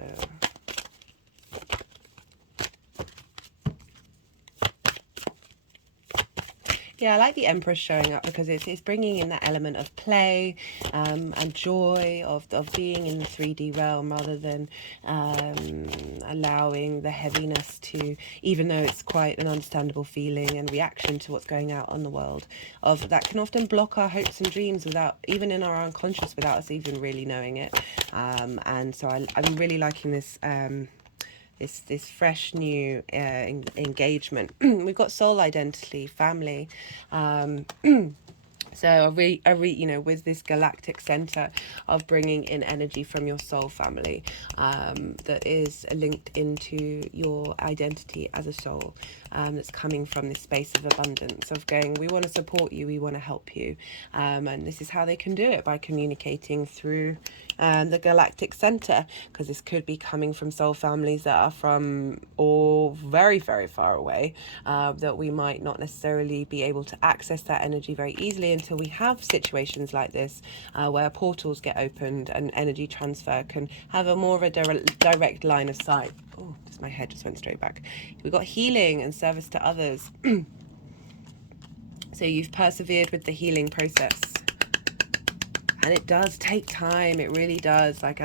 Yeah, I like the Empress showing up because it's bringing in that element of play and joy of being in the 3D realm, rather than allowing the heaviness to, even though it's quite an understandable feeling and reaction to what's going out on the world, of that can often block our hopes and dreams without, even in our unconscious, without us even really knowing it. And so I'm really liking this this fresh new engagement. We've got soul identity, family. So you know, with this galactic center of bringing in energy from your soul family, that is linked into your identity as a soul, that's coming from this space of abundance, of going, we want to support you, we want to help you, and this is how they can do it, by communicating through the galactic center, because this could be coming from soul families that are from all very, very far away, that we might not necessarily be able to access that energy very easily until we have situations like this, where portals get opened and energy transfer can have a more of a direct line of sight. Oh, just my head just went straight back. We've got healing and service to others. So you've persevered with the healing process. And it does take time, it really does. Like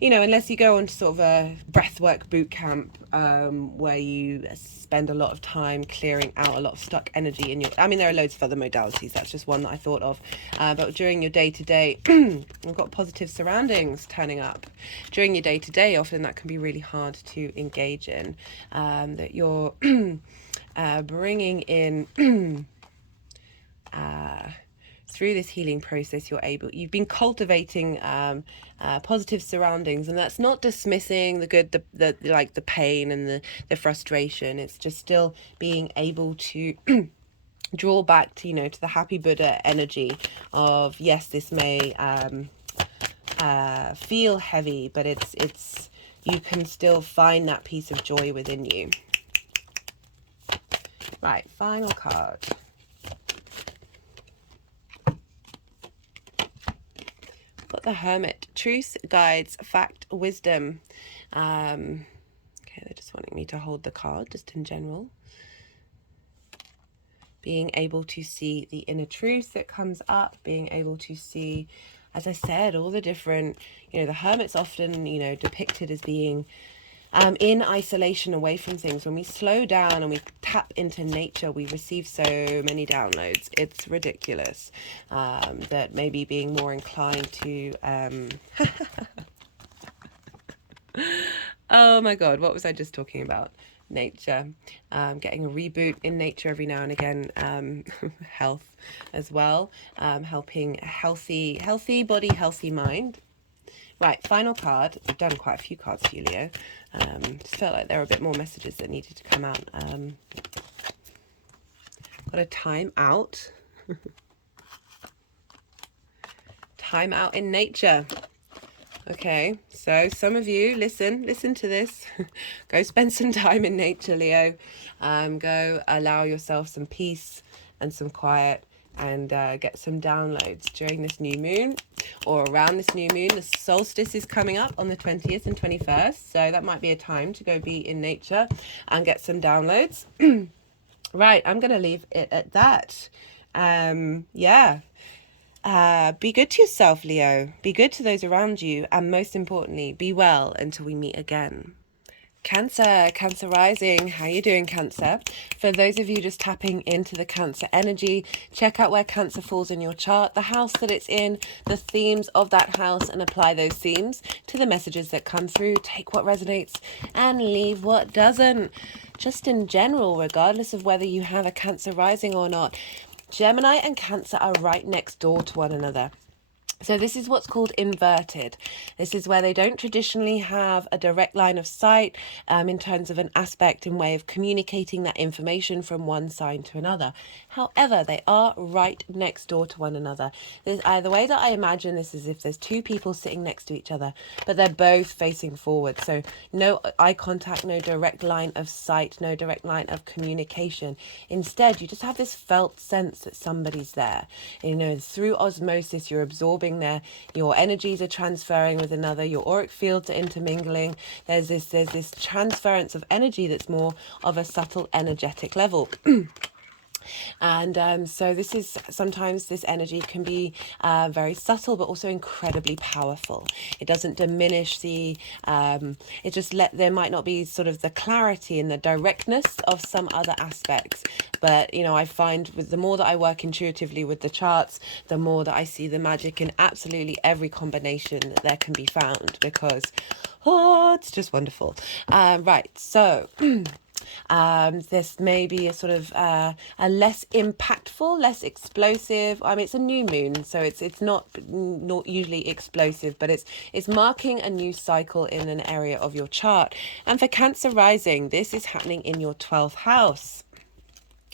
you know, unless you go on to sort of a breathwork boot camp, where you spend a lot of time clearing out a lot of stuck energy in your, I mean, there are loads of other modalities, that's just one that I thought of, but during your day-to-day, we've got positive surroundings turning up. During your day-to-day, often that can be really hard to engage in, that you're bringing in through this healing process. You've been cultivating positive surroundings, and that's not dismissing the good, the pain and the frustration. It's just still being able to draw back to, you know, to the happy Buddha energy of, yes, this may feel heavy, but it's you can still find that piece of joy within you. Right, final card. Got the Hermit. Truth, guides, fact, wisdom. Okay, they're just wanting me to hold the card just in general. Being able to see the inner truth that comes up, being able to see, as I said, all the different, the Hermit's often, depicted as being in isolation away from things. When we slow down and we tap into nature, we receive so many downloads. It's ridiculous. That maybe being more inclined to... oh my God, what was I just talking about? Nature, getting a reboot in nature every now and again, health as well, helping a healthy body, healthy mind. Right, final card. I've done quite a few cards for you, Leo. Just felt like there were a bit more messages that needed to come out. Got a time out. Time out in nature. Okay, so some of you, listen to this. Go spend some time in nature, Leo. Go allow yourself some peace and some quiet, and get some downloads during this new moon or around this new moon. The solstice is coming up on the 20th and 21st, so that might be a time to go be in nature and get some downloads. Right, I'm going to leave it at that. Yeah. Be good to yourself, Leo. Be good to those around you. And most importantly, be well until we meet again. Cancer rising. How you doing, Cancer? For those of you just tapping into the Cancer energy, check out where Cancer falls in your chart, the house that it's in, the themes of that house, and apply those themes to the messages that come through. Take what resonates and leave what doesn't. Just in general, regardless of whether you have a Cancer rising or not, Gemini and Cancer are right next door to one another. So this is what's called inverted. This is where they don't traditionally have a direct line of sight in terms of an aspect and way of communicating that information from one sign to another. However, they are right next door to one another. The way that I imagine this is if there's two people sitting next to each other, but they're both facing forward. So no eye contact, no direct line of sight, no direct line of communication. Instead, you just have this felt sense that somebody's there. Through osmosis, you're absorbing there, your energies are transferring with another, your auric fields are intermingling. There's this transference of energy that's more of a subtle energetic level. And so sometimes this energy can be very subtle, but also incredibly powerful. It doesn't diminish there might not be sort of the clarity and the directness of some other aspects. But, I find with the more that I work intuitively with the charts, the more that I see the magic in absolutely every combination that there can be found, because, it's just wonderful. Right, so... this may be a sort of a less impactful, less explosive. It's a new moon, so it's not usually explosive, but it's marking a new cycle in an area of your chart. And for Cancer rising, this is happening in your 12th house.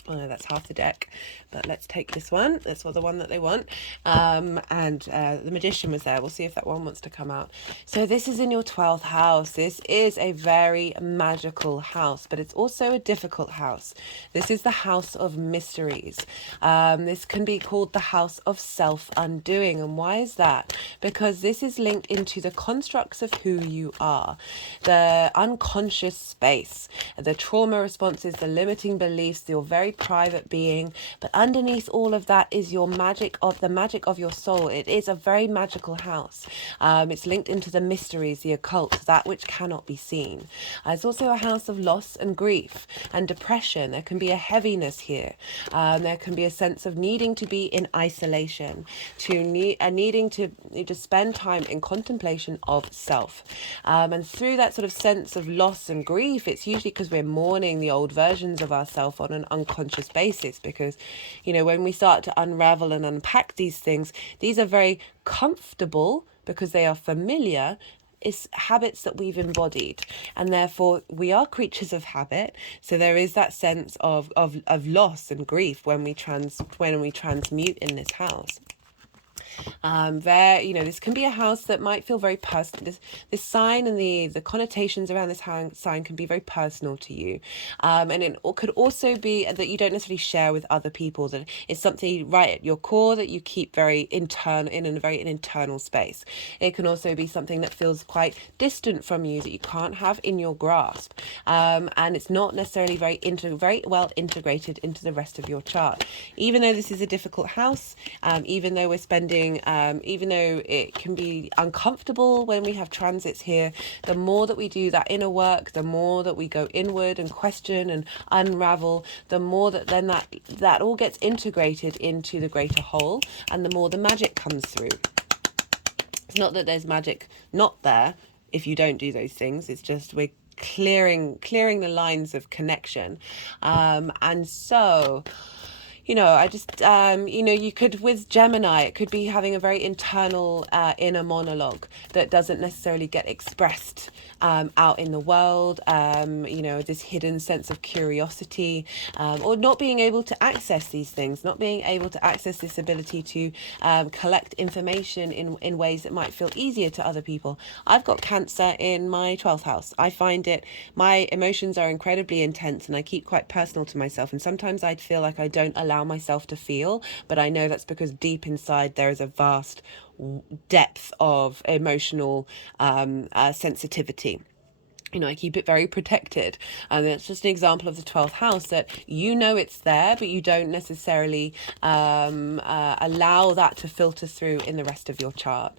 Oh no, that's half the deck, but let's take this one. That's the one that they want. And the Magician was there. We'll see if that one wants to come out. So this is in your 12th house. This is a very magical house, but it's also a difficult house. This is the house of mysteries. This can be called the house of self-undoing. And why is that? Because this is linked into the constructs of who you are, the unconscious space, the trauma responses, the limiting beliefs, your very private being, but underneath all of that is the magic of your soul. It is a very magical house. It's linked into the mysteries, the occult, that which cannot be seen. It's also a house of loss and grief and depression. There can be a heaviness here. There can be a sense of needing to be in isolation, needing to just spend time in contemplation of self. And through that sort of sense of loss and grief, it's usually because we're mourning the old versions of ourselves on an unconscious basis, because when we start to unravel and unpack these things, these are very comfortable because they are familiar. It's habits that we've embodied, and therefore we are creatures of habit. So there is that sense of loss and grief when we transmute in this house. This can be a house that might feel very personal. This sign and the connotations around this sign can be very personal to you. And it could also be that you don't necessarily share with other people, that it's something right at your core that you keep very internal, in a very internal space. It can also be something that feels quite distant from you, that you can't have in your grasp. And it's not necessarily very well integrated into the rest of your chart. Even though this is a difficult house, even though even though it can be uncomfortable when we have transits here, the more that we do that inner work, the more that we go inward and question and unravel, the more that then that all gets integrated into the greater whole, and the more the magic comes through. It's not that there's magic not there if you don't do those things. It's just we're clearing the lines of connection. And so, I just, you could, with Gemini, it could be having a very internal inner monologue that doesn't necessarily get expressed out in the world, this hidden sense of curiosity, or not being able to access these things, not being able to access this ability to collect information in ways that might feel easier to other people. I've got Cancer in my 12th house. I find my emotions are incredibly intense, and I keep quite personal to myself, and sometimes I'd feel like I don't allow myself to feel, but I know that's because deep inside there is a vast depth of emotional sensitivity. I keep it very protected. And it's just an example of the 12th house, that it's there, but you don't necessarily allow that to filter through in the rest of your chart.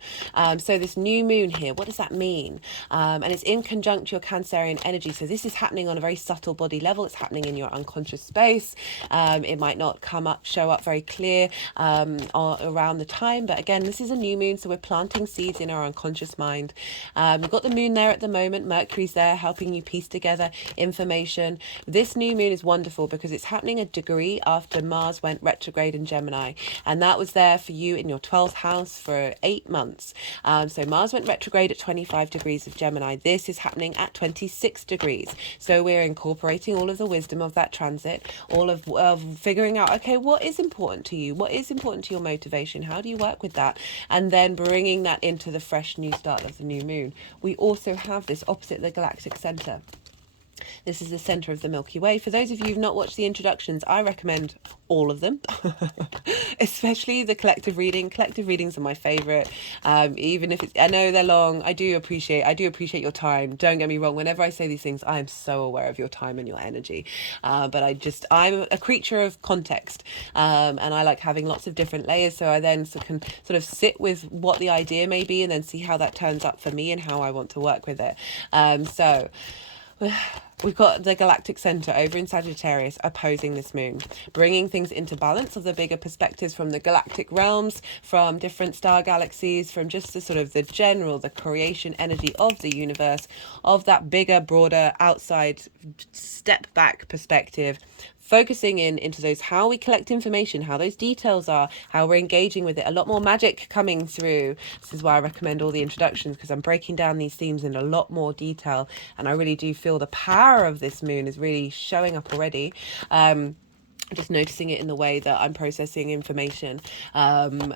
So this new moon here, what does that mean? And it's in conjunct your Cancerian energy. So this is happening on a very subtle body level. It's happening in your unconscious space. It might not show up very clear around the time. But again, this is a new moon, so we're planting seeds in our unconscious mind. We've got the moon there at the moment. Mercury's there helping you piece together information. This new moon is wonderful because it's happening a degree after Mars went retrograde in Gemini, and that was there for you in your 12th house for 8 months. So Mars went retrograde at 25 degrees of Gemini. This is happening at 26 degrees. So we're incorporating all of the wisdom of that transit, all of figuring out, okay, what is important to you? What is important to your motivation? How do you work with that? And then bringing that into the fresh new start of the new moon. We also have this opposite the galactic center. This is the center of the Milky Way. For those of you who've not watched the introductions, I recommend all of them, especially the collective reading. Collective readings are my favorite. Even if I know they're long, I do appreciate your time. Don't get me wrong. Whenever I say these things, I am so aware of your time and your energy. But I'm a creature of context, and I like having lots of different layers. So I then can sort of sit with what the idea may be, and then see how that turns up for me and how I want to work with it. So we've got the galactic center over in Sagittarius opposing this moon, bringing things into balance of the bigger perspectives from the galactic realms, from different star galaxies, from just the creation energy of the universe, of that bigger, broader, outside, step back perspective. Focusing into those, how we collect information, how those details are, how we're engaging with it. A lot more magic coming through. This is why I recommend all the introductions, because I'm breaking down these themes in a lot more detail, and I really do feel the power of this moon is really showing up already. Just noticing it in the way that I'm processing information. There's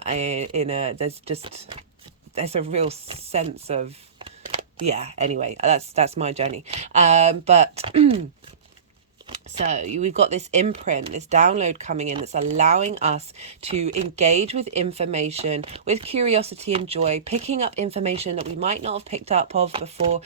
a real sense of, anyway, that's my journey. But so we've got this imprint, this download coming in that's allowing us to engage with information with curiosity and joy, picking up information that we might not have picked up of before.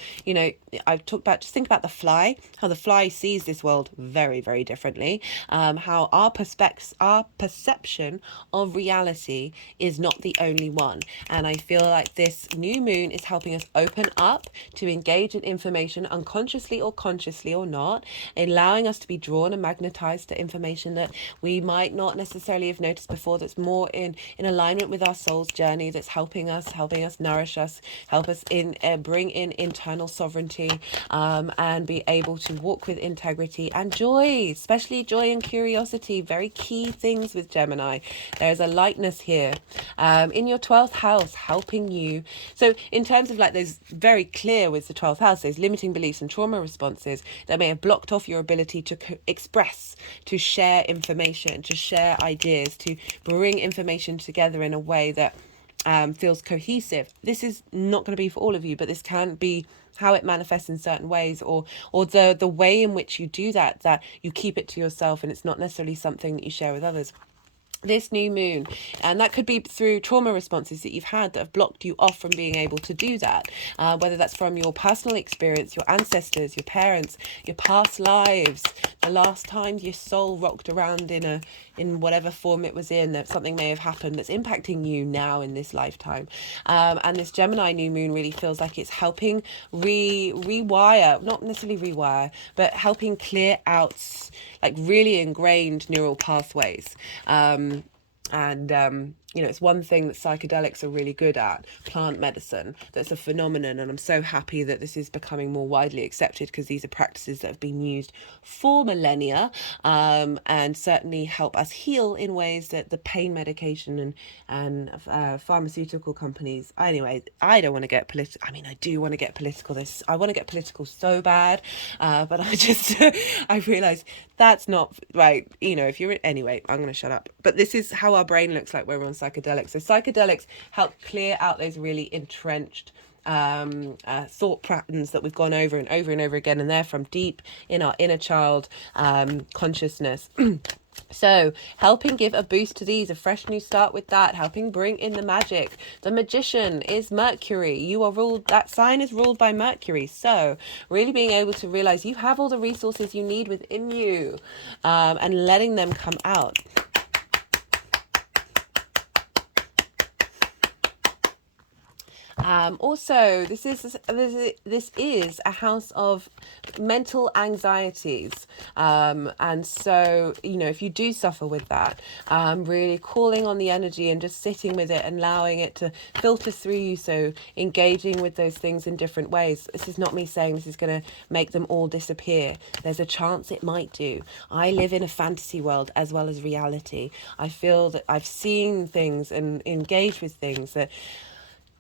I've talked about, just think about the fly, how the fly sees this world very, very differently, how our perception of reality is not the only one. And I feel like this new moon is helping us open up to engage in information unconsciously or consciously or not, allowing us to be drawn and magnetized to information that we might not necessarily have noticed before, that's more in alignment with our soul's journey, that's helping us nourish us, help us bring in internal sovereignty, and be able to walk with integrity and joy, especially joy and curiosity, very key things with Gemini. There's a lightness here in your 12th house helping you. So in terms of like those very clear with the 12th house, those limiting beliefs and trauma responses that may have blocked off your ability to express, to share information, to share ideas, to bring information together in a way that feels cohesive. This is not going to be for all of you, but this can be how it manifests in certain ways, or the way in which you do that, that you keep it to yourself and it's not necessarily something that you share with others. This new moon, and that could be through trauma responses that you've had that have blocked you off from being able to do that, whether that's from your personal experience, your ancestors, your parents, your past lives, the last time your soul rocked around in whatever form it was in, that something may have happened that's impacting you now in this lifetime. And this Gemini new moon really feels like it's helping rewire, not necessarily rewire, but helping clear out like really ingrained neural pathways. It's one thing that psychedelics are really good at, plant medicine. That's a phenomenon, and I'm so happy that this is becoming more widely accepted, because these are practices that have been used for millennia, and certainly help us heal in ways that the pain medication and pharmaceutical companies. Anyway, I don't want to get political. I mean, I do want to get political. I want to get political so bad, but I realize that's not right. If you're anyway, I'm going to shut up. But this is how our brain looks like when we're on psychedelics. So psychedelics help clear out those really entrenched thought patterns that we've gone over and over and over again, and they're from deep in our inner child consciousness. So helping give a boost to these, a fresh new start with that, helping bring in the magic. The magician is Mercury. You are ruled, that sign is ruled by Mercury. So really being able to realize you have all the resources you need within you, and letting them come out. Also, this is a house of mental anxieties, and so if you do suffer with that, really calling on the energy and just sitting with it and allowing it to filter through you, so engaging with those things in different ways. This is not me saying this is going to make them all disappear. There's a chance it might do. I live in a fantasy world as well as reality. I feel that I've seen things and engaged with things that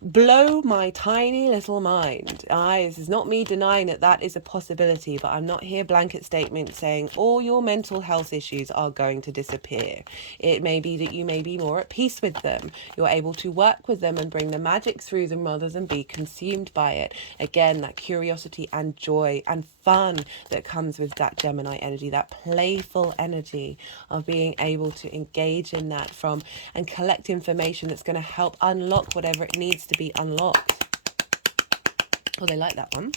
blow my tiny little mind. This is not me denying that is a possibility, but I'm not here blanket statement saying all your mental health issues are going to disappear. It may be that you may be more at peace with them. You're able to work with them and bring the magic through them rather than be consumed by it. Again, that curiosity and joy and fun that comes with that Gemini energy, that playful energy of being able to engage in that and collect information that's going to help unlock whatever it needs to be unlocked. Oh, they like that one.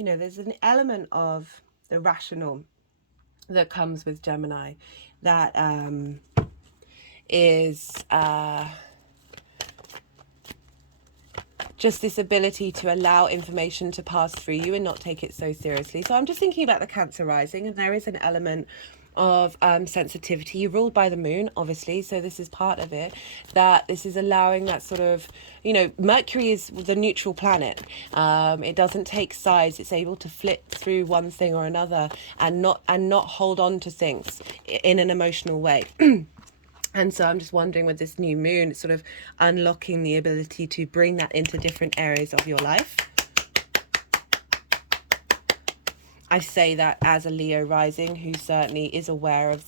There's an element of the rational that comes with Gemini that is just this ability to allow information to pass through you and not take it so seriously. So I'm just thinking about the Cancer rising, and there is an element of sensitivity ruled by the moon, obviously, so this is part of it, that this is allowing that sort of, Mercury is the neutral planet. It doesn't take sides. It's able to flip through one thing or another and not hold on to things in an emotional way. And so I'm just wondering, with this new moon, it's sort of unlocking the ability to bring that into different areas of your life. I say that as a Leo rising who certainly is aware of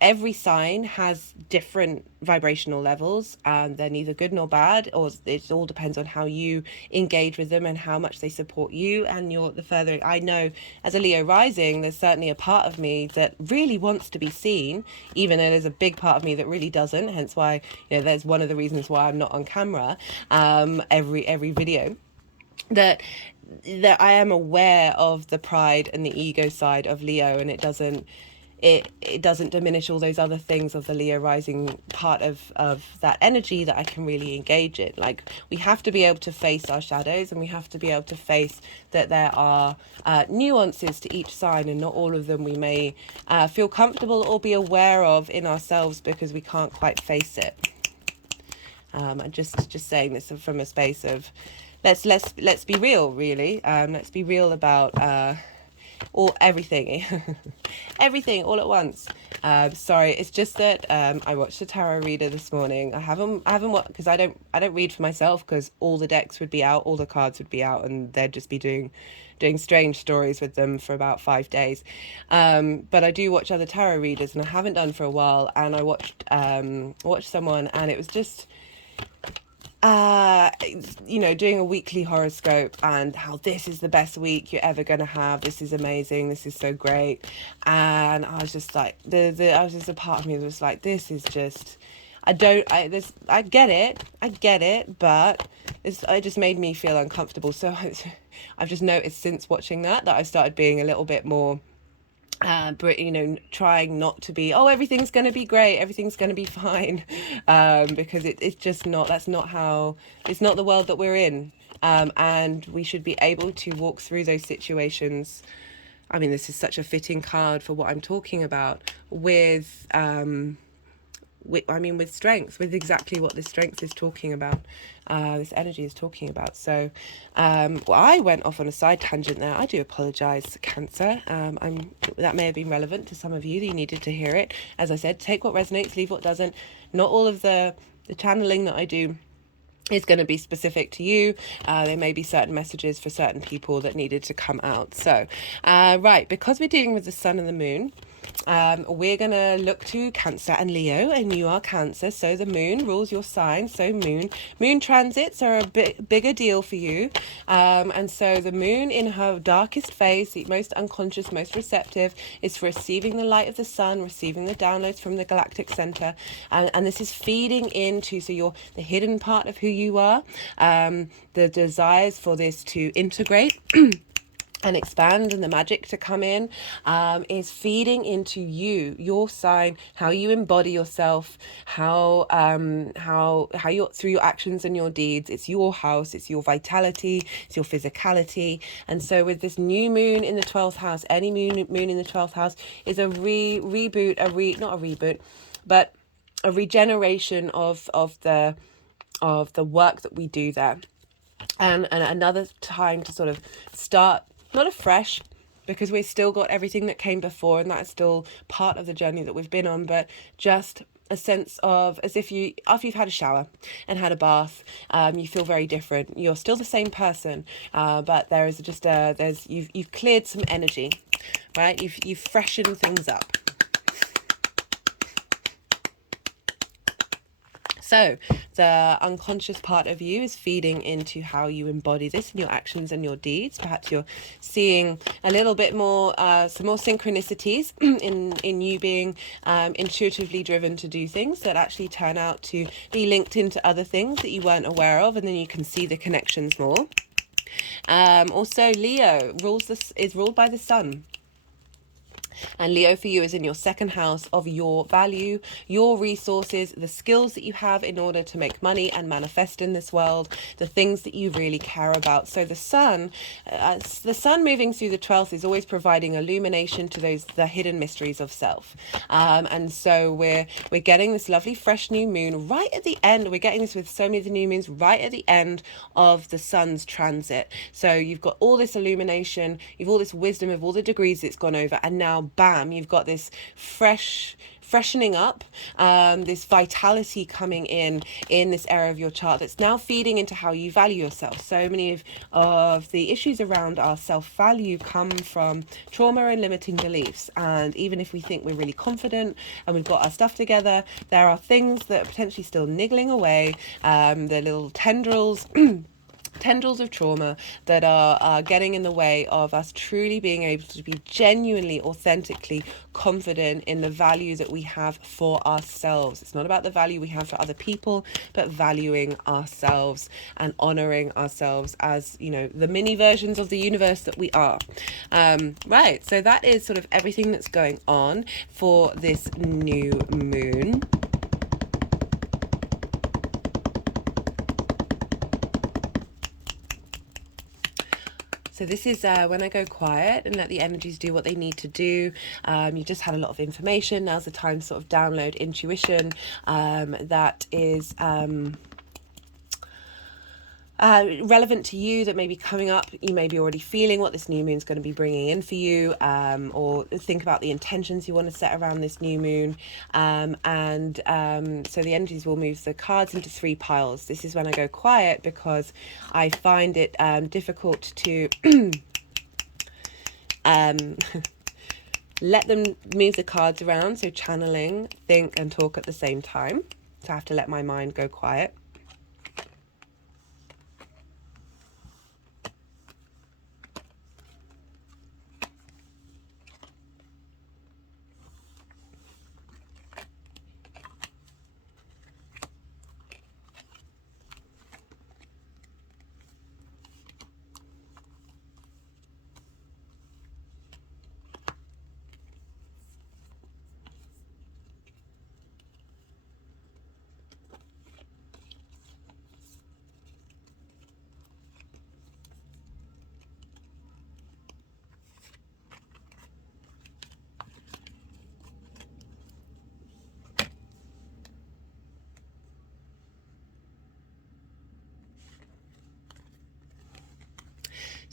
every sign has different vibrational levels, and they're neither good nor bad, or it all depends on how you engage with them and how much they support you. And the further I know, as a Leo rising, there's certainly a part of me that really wants to be seen, even though there's a big part of me that really doesn't. Hence why, there's one of the reasons why I'm not on camera every video. That I am aware of the pride and the ego side of Leo, and it doesn't diminish all those other things of the Leo rising part of that energy that I can really engage in. Like, we have to be able to face our shadows, and we have to be able to face that there are nuances to each sign, and not all of them we may feel comfortable or be aware of in ourselves because we can't quite face it. I'm just saying this from a space of let's be real, really. Let's be real about all everything, everything all at once. Sorry, it's just that I watched a tarot reader this morning. I haven't because I don't read for myself, because all the decks would be out, all the cards would be out, and they'd just be doing strange stories with them for about 5 days. But I do watch other tarot readers, and I haven't done for a while. And I watched someone, and it was just doing a weekly horoscope, and how this is the best week you're ever going to have. This is amazing. This is so great. And I was just like, I was just a part of me that was like, this is just, I get it, but it just made me feel uncomfortable. So I've just noticed since watching that I've started being a little bit more trying not to be, oh, everything's going to be great, everything's going to be fine, because it's just not, that's not how, it's not the world that we're in, and we should be able to walk through those situations. I mean, this is such a fitting card for what I'm talking about, with strength, with exactly what this strength is talking about, this energy is talking about. So I went off on a side tangent there. I do apologize, Cancer. That may have been relevant to some of you, that you needed to hear it. As I said, take what resonates, leave what doesn't. Not all of the channeling that I do is going to be specific to you. There may be certain messages for certain people that needed to come out. So right, because we're dealing with the sun and the moon, we're going to look to Cancer and Leo, and you are Cancer, so the moon rules your sign. So moon transits are a bigger deal for you, and so the moon in her darkest phase, the most unconscious, most receptive, is receiving the light of the sun, receiving the downloads from the galactic center, and this is feeding into, so you're the hidden part of who you are, the desires for this to integrate and expand, and the magic to come in, is feeding into your sign, how you embody yourself, how you're, through your actions and your deeds. It's your house, it's your vitality, it's your physicality. And so with this new moon in the 12th house, any moon in the 12th house is a reboot, not a reboot, but a regeneration of the work that we do there, and another time to sort of start, not afresh, because we've still got everything that came before, and that's still part of the journey that we've been on, but just a sense of, as if you, after you've had a shower and had a bath, you feel very different. You're still the same person, but there is just you've cleared some energy, right? You've freshened things up. So the unconscious part of you is feeding into how you embody this in your actions and your deeds. Perhaps you're seeing a little bit more, some more synchronicities in you being intuitively driven to do things that actually turn out to be linked into other things that you weren't aware of, and then you can see the connections more. Also, Leo is ruled by the sun. And Leo for you is in your second house of your value, your resources, the skills that you have in order to make money and manifest in this world, the things that you really care about. So the sun moving through the 12th is always providing illumination to the hidden mysteries of self. And so we're getting this lovely fresh new moon right at the end. We're getting this with so many of the new moons right at the end of the sun's transit. So you've got all this illumination, you've all this wisdom of all the degrees it's gone over, and now bam, you've got this freshening up, this vitality coming in this area of your chart that's now feeding into how you value yourself. So many of the issues around our self-value come from trauma and limiting beliefs, and even if we think we're really confident and we've got our stuff together, there are things that are potentially still niggling away, the little tendrils of trauma that are getting in the way of us truly being able to be genuinely, authentically confident in the value that we have for ourselves. It's not about the value we have for other people, but valuing ourselves and honoring ourselves as, the mini versions of the universe that we are. Right, so that is sort of everything that's going on for this new moon. So this is when I go quiet and let the energies do what they need to do. You just had a lot of information. Now's the time to sort of download intuition that is relevant to you, that may be coming up. You may be already feeling what this new moon is going to be bringing in for you, or think about the intentions you want to set around this new moon. So the energies will move the cards into 3 piles. This is when I go quiet because I find it difficult to let them move the cards around. So channeling, think and talk at the same time. So I have to let my mind go quiet.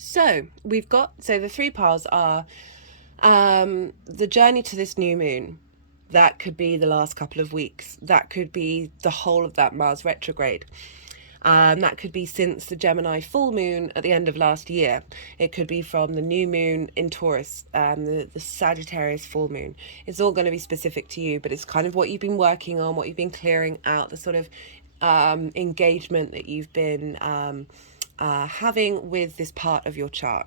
So we've got, so the 3 piles are the journey to this new moon. That could be the last couple of weeks. That could be the whole of that Mars retrograde. That could be since the Gemini full moon at the end of last year. It could be from the new moon in Taurus, the Sagittarius full moon. It's all going to be specific to you, but it's kind of what you've been working on, what you've been clearing out, the sort of engagement that you've been having with this part of your chart.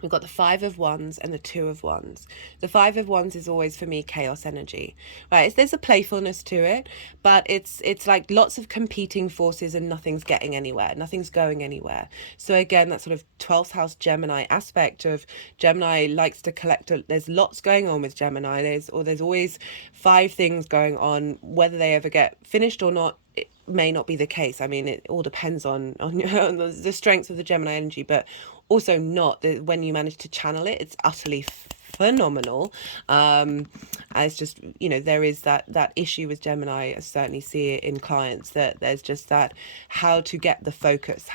We've got the 5 of Wands and the 2 of Wands. The 5 of Wands is always for me chaos energy, right? There's a playfulness to it, but it's like lots of competing forces and nothing's getting anywhere. Nothing's going anywhere. So again, that sort of 12th house Gemini aspect of Gemini likes to collect. There's lots going on with Gemini. There's always 5 things going on. Whether they ever get finished or not, it may not be the case. I mean, it all depends on the strength of the Gemini energy, but also not when you manage to channel it, it's utterly phenomenal. It's just, there is that issue with Gemini. I certainly see it in clients, that there's just that how to get the focus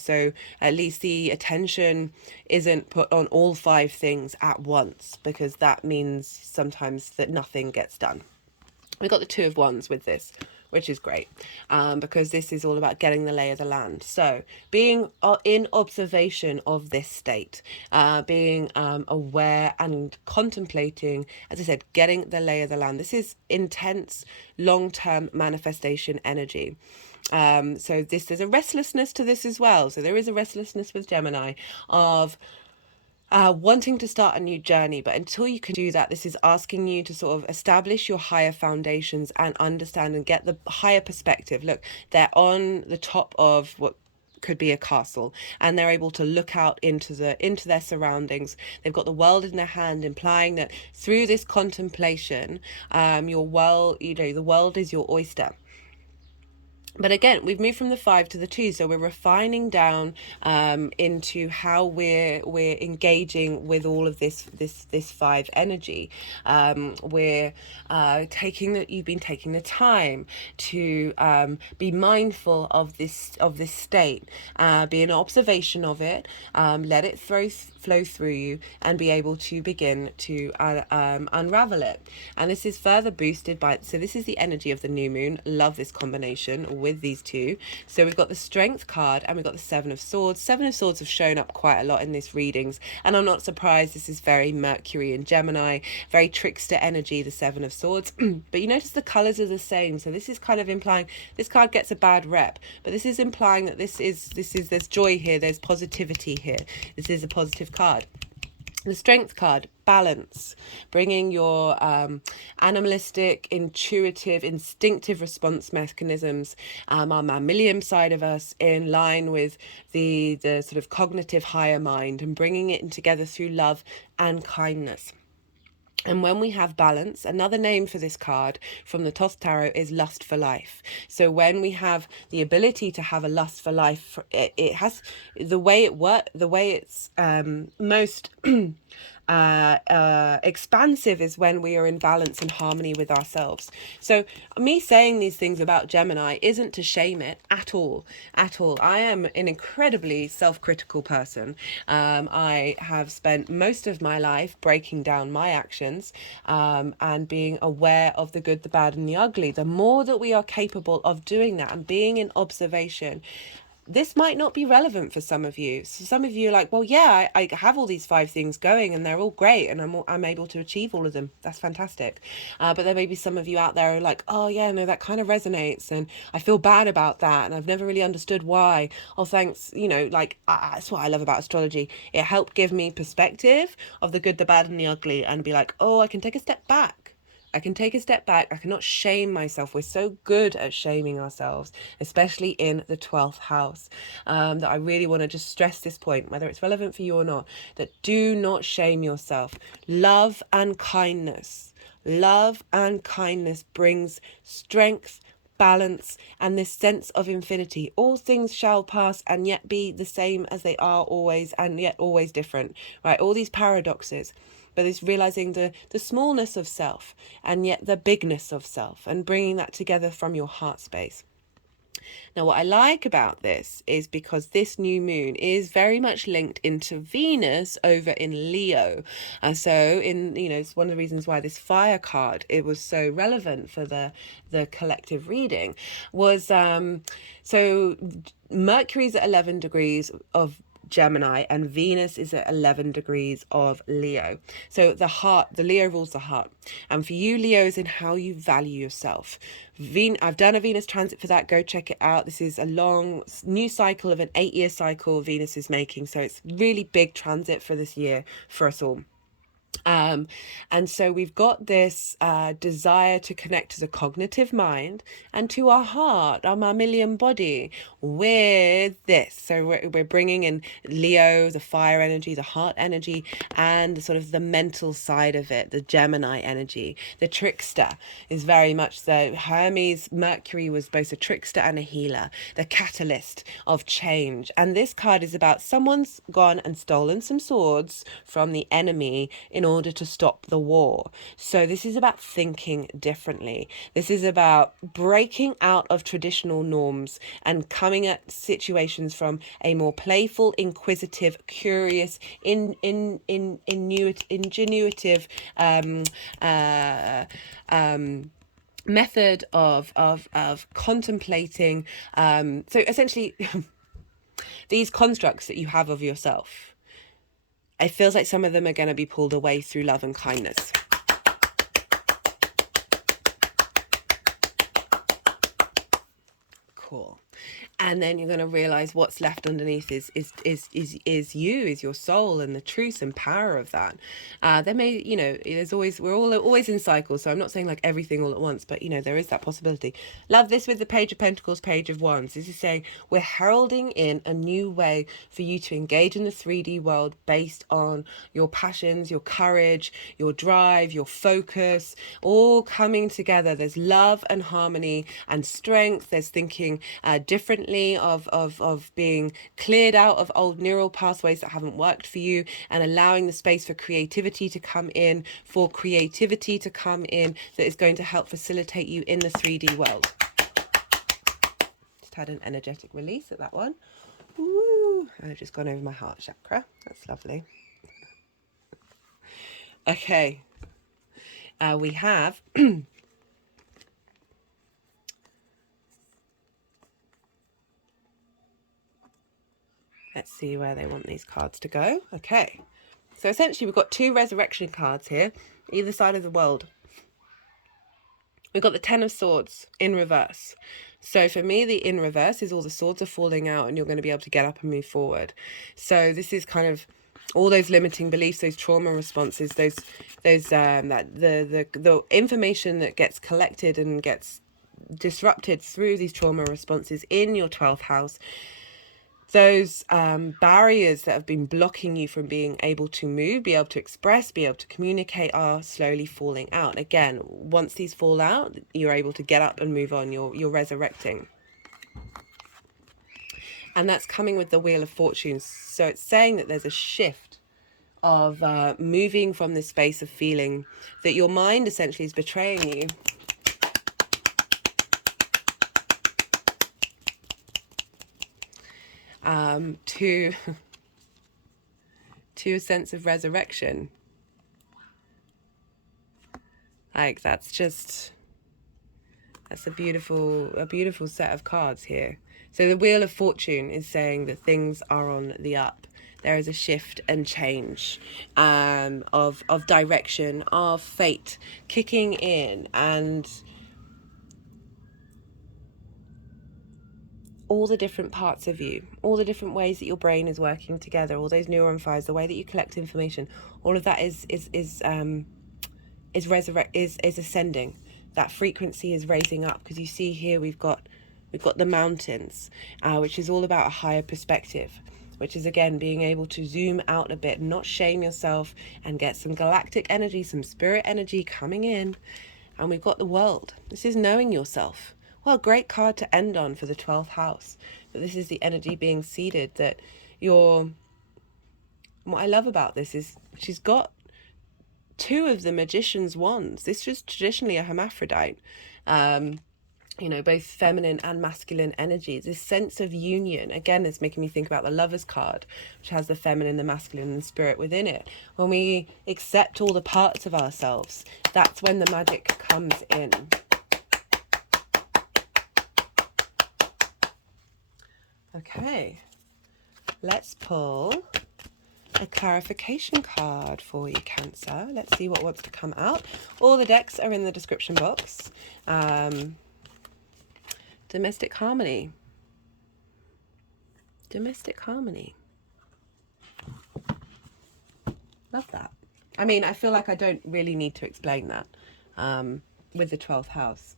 so at least the attention isn't put on all 5 things at once, because that means sometimes that nothing gets done. We've got the 2 of Wands with this, which is great, because this is all about getting the lay of the land. So being in observation of this state, being aware and contemplating, as I said, getting the lay of the land. This is intense, long-term manifestation energy. So there's a restlessness to this as well. So there is a restlessness with Gemini of wanting to start a new journey, but until you can do that, this is asking you to sort of establish your higher foundations and understand and get the higher perspective. Look, they're on the top of what could be a castle, and they're able to look out into their surroundings. They've got the world in their hand, implying that through this contemplation, the world is your oyster. But again, we've moved from the 5 to the 2, so we're refining down into how we're engaging with all of this 5 energy. You've been taking the time to be mindful of this state, be an observation of it, let it flow through you, and be able to begin to unravel it. And this is further boosted by, so this is the energy of the new moon. Love this combination with these 2. So we've got the Strength card and we've got the 7 of Swords. 7 of Swords have shown up quite a lot in this readings, and I'm not surprised. This is very Mercury and Gemini, very trickster energy, the 7 of Swords. But you notice the colors are the same, so this is kind of implying this card gets a bad rep, but this is implying that there's joy here, there's positivity here. This is a positive card. The Strength card, balance, bringing your animalistic, intuitive, instinctive response mechanisms, our mammalian side of us, in line with the sort of cognitive higher mind, and bringing it in together through love and kindness. And when we have balance, another name for this card from the Thoth Tarot is lust for life. So when we have the ability to have a lust for life, it has the way it's most expansive is when we are in balance and harmony with ourselves. So me saying these things about Gemini isn't to shame it at all, at all. I am an incredibly self-critical person. I have spent most of my life breaking down my actions, and being aware of the good, the bad, and the ugly. The more that we are capable of doing that and being in observation, this might not be relevant for some of you. So some of you are like, well, yeah, I have all these 5 things going and they're all great and I'm able to achieve all of them. That's fantastic. But there may be some of you out there who are like, oh yeah, no, that kind of resonates and I feel bad about that and I've never really understood why. Oh, thanks. You know, like that's what I love about astrology. It helped give me perspective of the good, the bad, and the ugly, and be like, oh, I can take a step back. I can take a step back. I cannot shame myself. We're so good at shaming ourselves, especially in the 12th house, that I really want to just stress this point, whether it's relevant for you or not, that do not shame yourself. Love and kindness. Love and kindness brings strength, balance, and this sense of infinity. All things shall pass and yet be the same as they are always, and yet always different, right? All these paradoxes. But it's realizing the smallness of self and yet the bigness of self, and bringing that together from your heart space. Now, what I like about this is because this new moon is very much linked into Venus over in Leo. And so it's one of the reasons why this fire card, it was so relevant for the collective reading was, so Mercury's at 11 degrees of Gemini and Venus is at 11 degrees of Leo. So the Leo rules the heart. And for you, Leo is in how you value yourself. I've done a Venus transit for that. Go check it out. This is a long new cycle of an 8-year cycle Venus is making. So it's really big transit for this year for us all. And so we've got this desire to connect to the cognitive mind and to our heart, our mammalian body with this. So we're bringing in Leo, the fire energy, the heart energy, and sort of the mental side of it, the Gemini energy. The trickster is very much so. Hermes, Mercury was both a trickster and a healer, the catalyst of change. And this card is about someone's gone and stolen some swords from the enemy in order to stop the war. So this is about thinking differently. This is about breaking out of traditional norms and coming at situations from a more playful, inquisitive, curious, ingenuitive method of contemplating. So essentially, these constructs that you have of yourself, it feels like some of them are going to be pulled away through love and kindness. Cool. And then you're going to realize what's left underneath is your soul and the truth and power of that. There may, we're always in cycles. So I'm not saying like everything all at once, but there is that possibility. Love this with the Page of Pentacles, Page of Wands. This is saying we're heralding in a new way for you to engage in the 3D world based on your passions, your courage, your drive, your focus, all coming together. There's love and harmony and strength. There's thinking differently, of being cleared out of old neural pathways that haven't worked for you, and allowing the space for creativity to come in, that is going to help facilitate you in the 3D world. Just had an energetic release at that one. Woo! I've just gone over my heart chakra. That's lovely. Okay. We have let's see where they want these cards to go. Okay. So essentially we've got 2 resurrection cards here, either side of the world. We've got the 10 of Swords in reverse. So for me, the in reverse is all the swords are falling out and you're going to be able to get up and move forward. So this is kind of all those limiting beliefs, those trauma responses, the information that gets collected and gets disrupted through these trauma responses in your 12th house. Those barriers that have been blocking you from being able to move, be able to express, be able to communicate are slowly falling out. Again, once these fall out, you're able to get up and move on. You're resurrecting. And that's coming with the Wheel of Fortune. So it's saying that there's a shift of moving from this space of feeling that your mind essentially is betraying you. To a sense of resurrection. Like, that's a beautiful set of cards here. So the Wheel of Fortune is saying that things are on the up. There is a shift and change of direction, of fate kicking in, and all the different parts of you, all the different ways that your brain is working together, all those neuron fires, the way that you collect information, all of that is ascending. That frequency is raising up, because you see here we've got the mountains, which is all about a higher perspective, which is again being able to zoom out a bit, not shame yourself, and get some galactic energy, some spirit energy coming in. And we've got the world. This is knowing yourself. Well, great card to end on for the 12th house. But this is the energy being seeded, that what I love about this is she's got 2 of the magician's wands. This was traditionally a hermaphrodite. Both feminine and masculine energies. This sense of union. Again, it's making me think about the Lover's card, which has the feminine, the masculine, and the spirit within it. When we accept all the parts of ourselves, that's when the magic comes in. Okay, let's pull a clarification card for you, Cancer. Let's see what wants to come out. All the decks are in the description box. Domestic harmony. Domestic harmony. Love that. I mean, I feel like I don't really need to explain that with the 12th house.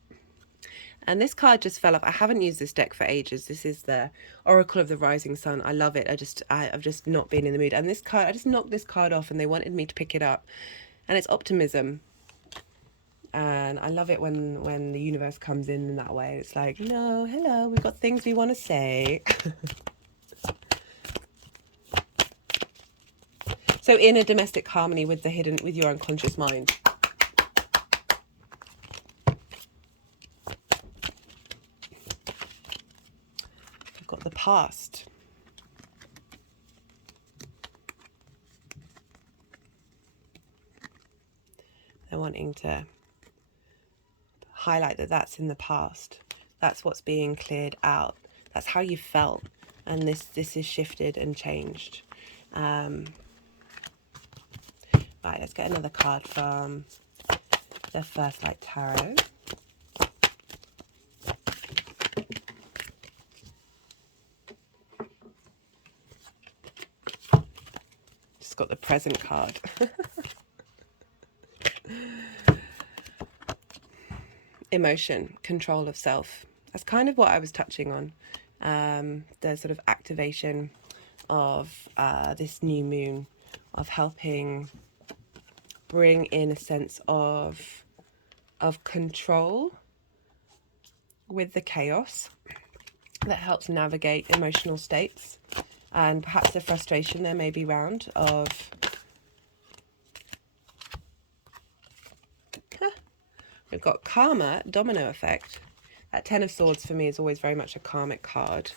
And this card just fell off. I haven't used this deck for ages. This is the Oracle of the Rising Sun. I love it. I've just not been in the mood. And this card, I just knocked this card off and they wanted me to pick it up. And it's optimism. And I love it when the universe comes in that way. It's like, no, hello, we've got things we want to say. So in a domestic harmony with your unconscious mind. We've got the past. They're wanting to highlight that that's in the past. That's what's being cleared out. That's how you felt. And this is shifted and changed. Right, let's get another card from the First Light Tarot. Just got the Present card. Emotion, control of self. That's kind of what I was touching on. The sort of activation of this new moon, of helping bring in a sense of control with the chaos that helps navigate emotional states, and perhaps the frustration there may be round of we've got karma, domino effect. That Ten of Swords for me is always very much a karmic card.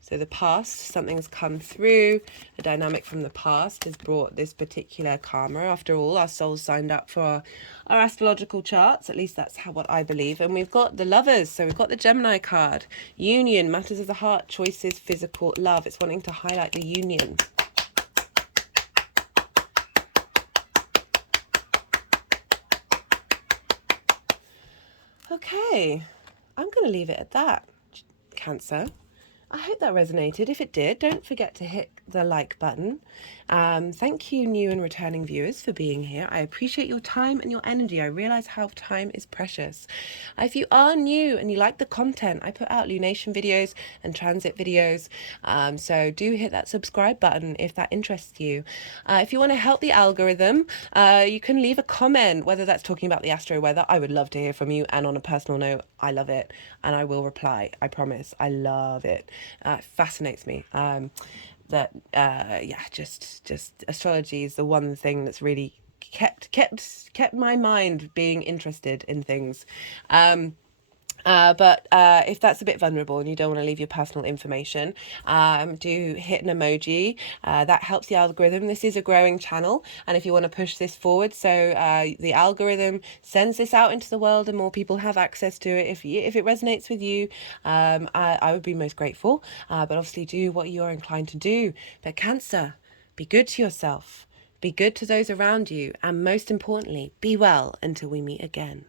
So the past, something's come through, a dynamic from the past has brought this particular karma. After all, our souls signed up for our astrological charts, at least that's what I believe. And we've got the Lovers, so we've got the Gemini card. Union, matters of the heart, choices, physical, love. It's wanting to highlight the union. Okay, I'm going to leave it at that, Cancer. I hope that resonated. If it did, don't forget to hit the like button. Thank you, new and returning viewers, for being here. I appreciate your time and your energy. I realize how time is precious. If you are new and you like the content, I put out lunation videos and transit videos. So do hit that subscribe button if that interests you. If you want to help the algorithm, you can leave a comment, whether that's talking about the astro weather. I would love to hear from you. And on a personal note, I love it and I will reply. I promise. I love it. It fascinates me. that just astrology is the one thing that's really kept my mind being interested in things. But if that's a bit vulnerable and you don't want to leave your personal information, do hit an emoji. That helps the algorithm. This is a growing channel, and if you want to push this forward, so the algorithm sends this out into the world and more people have access to it. If it resonates with you, I would be most grateful. But obviously, do what you're inclined to do. But Cancer, be good to yourself, be good to those around you, and most importantly, be well until we meet again.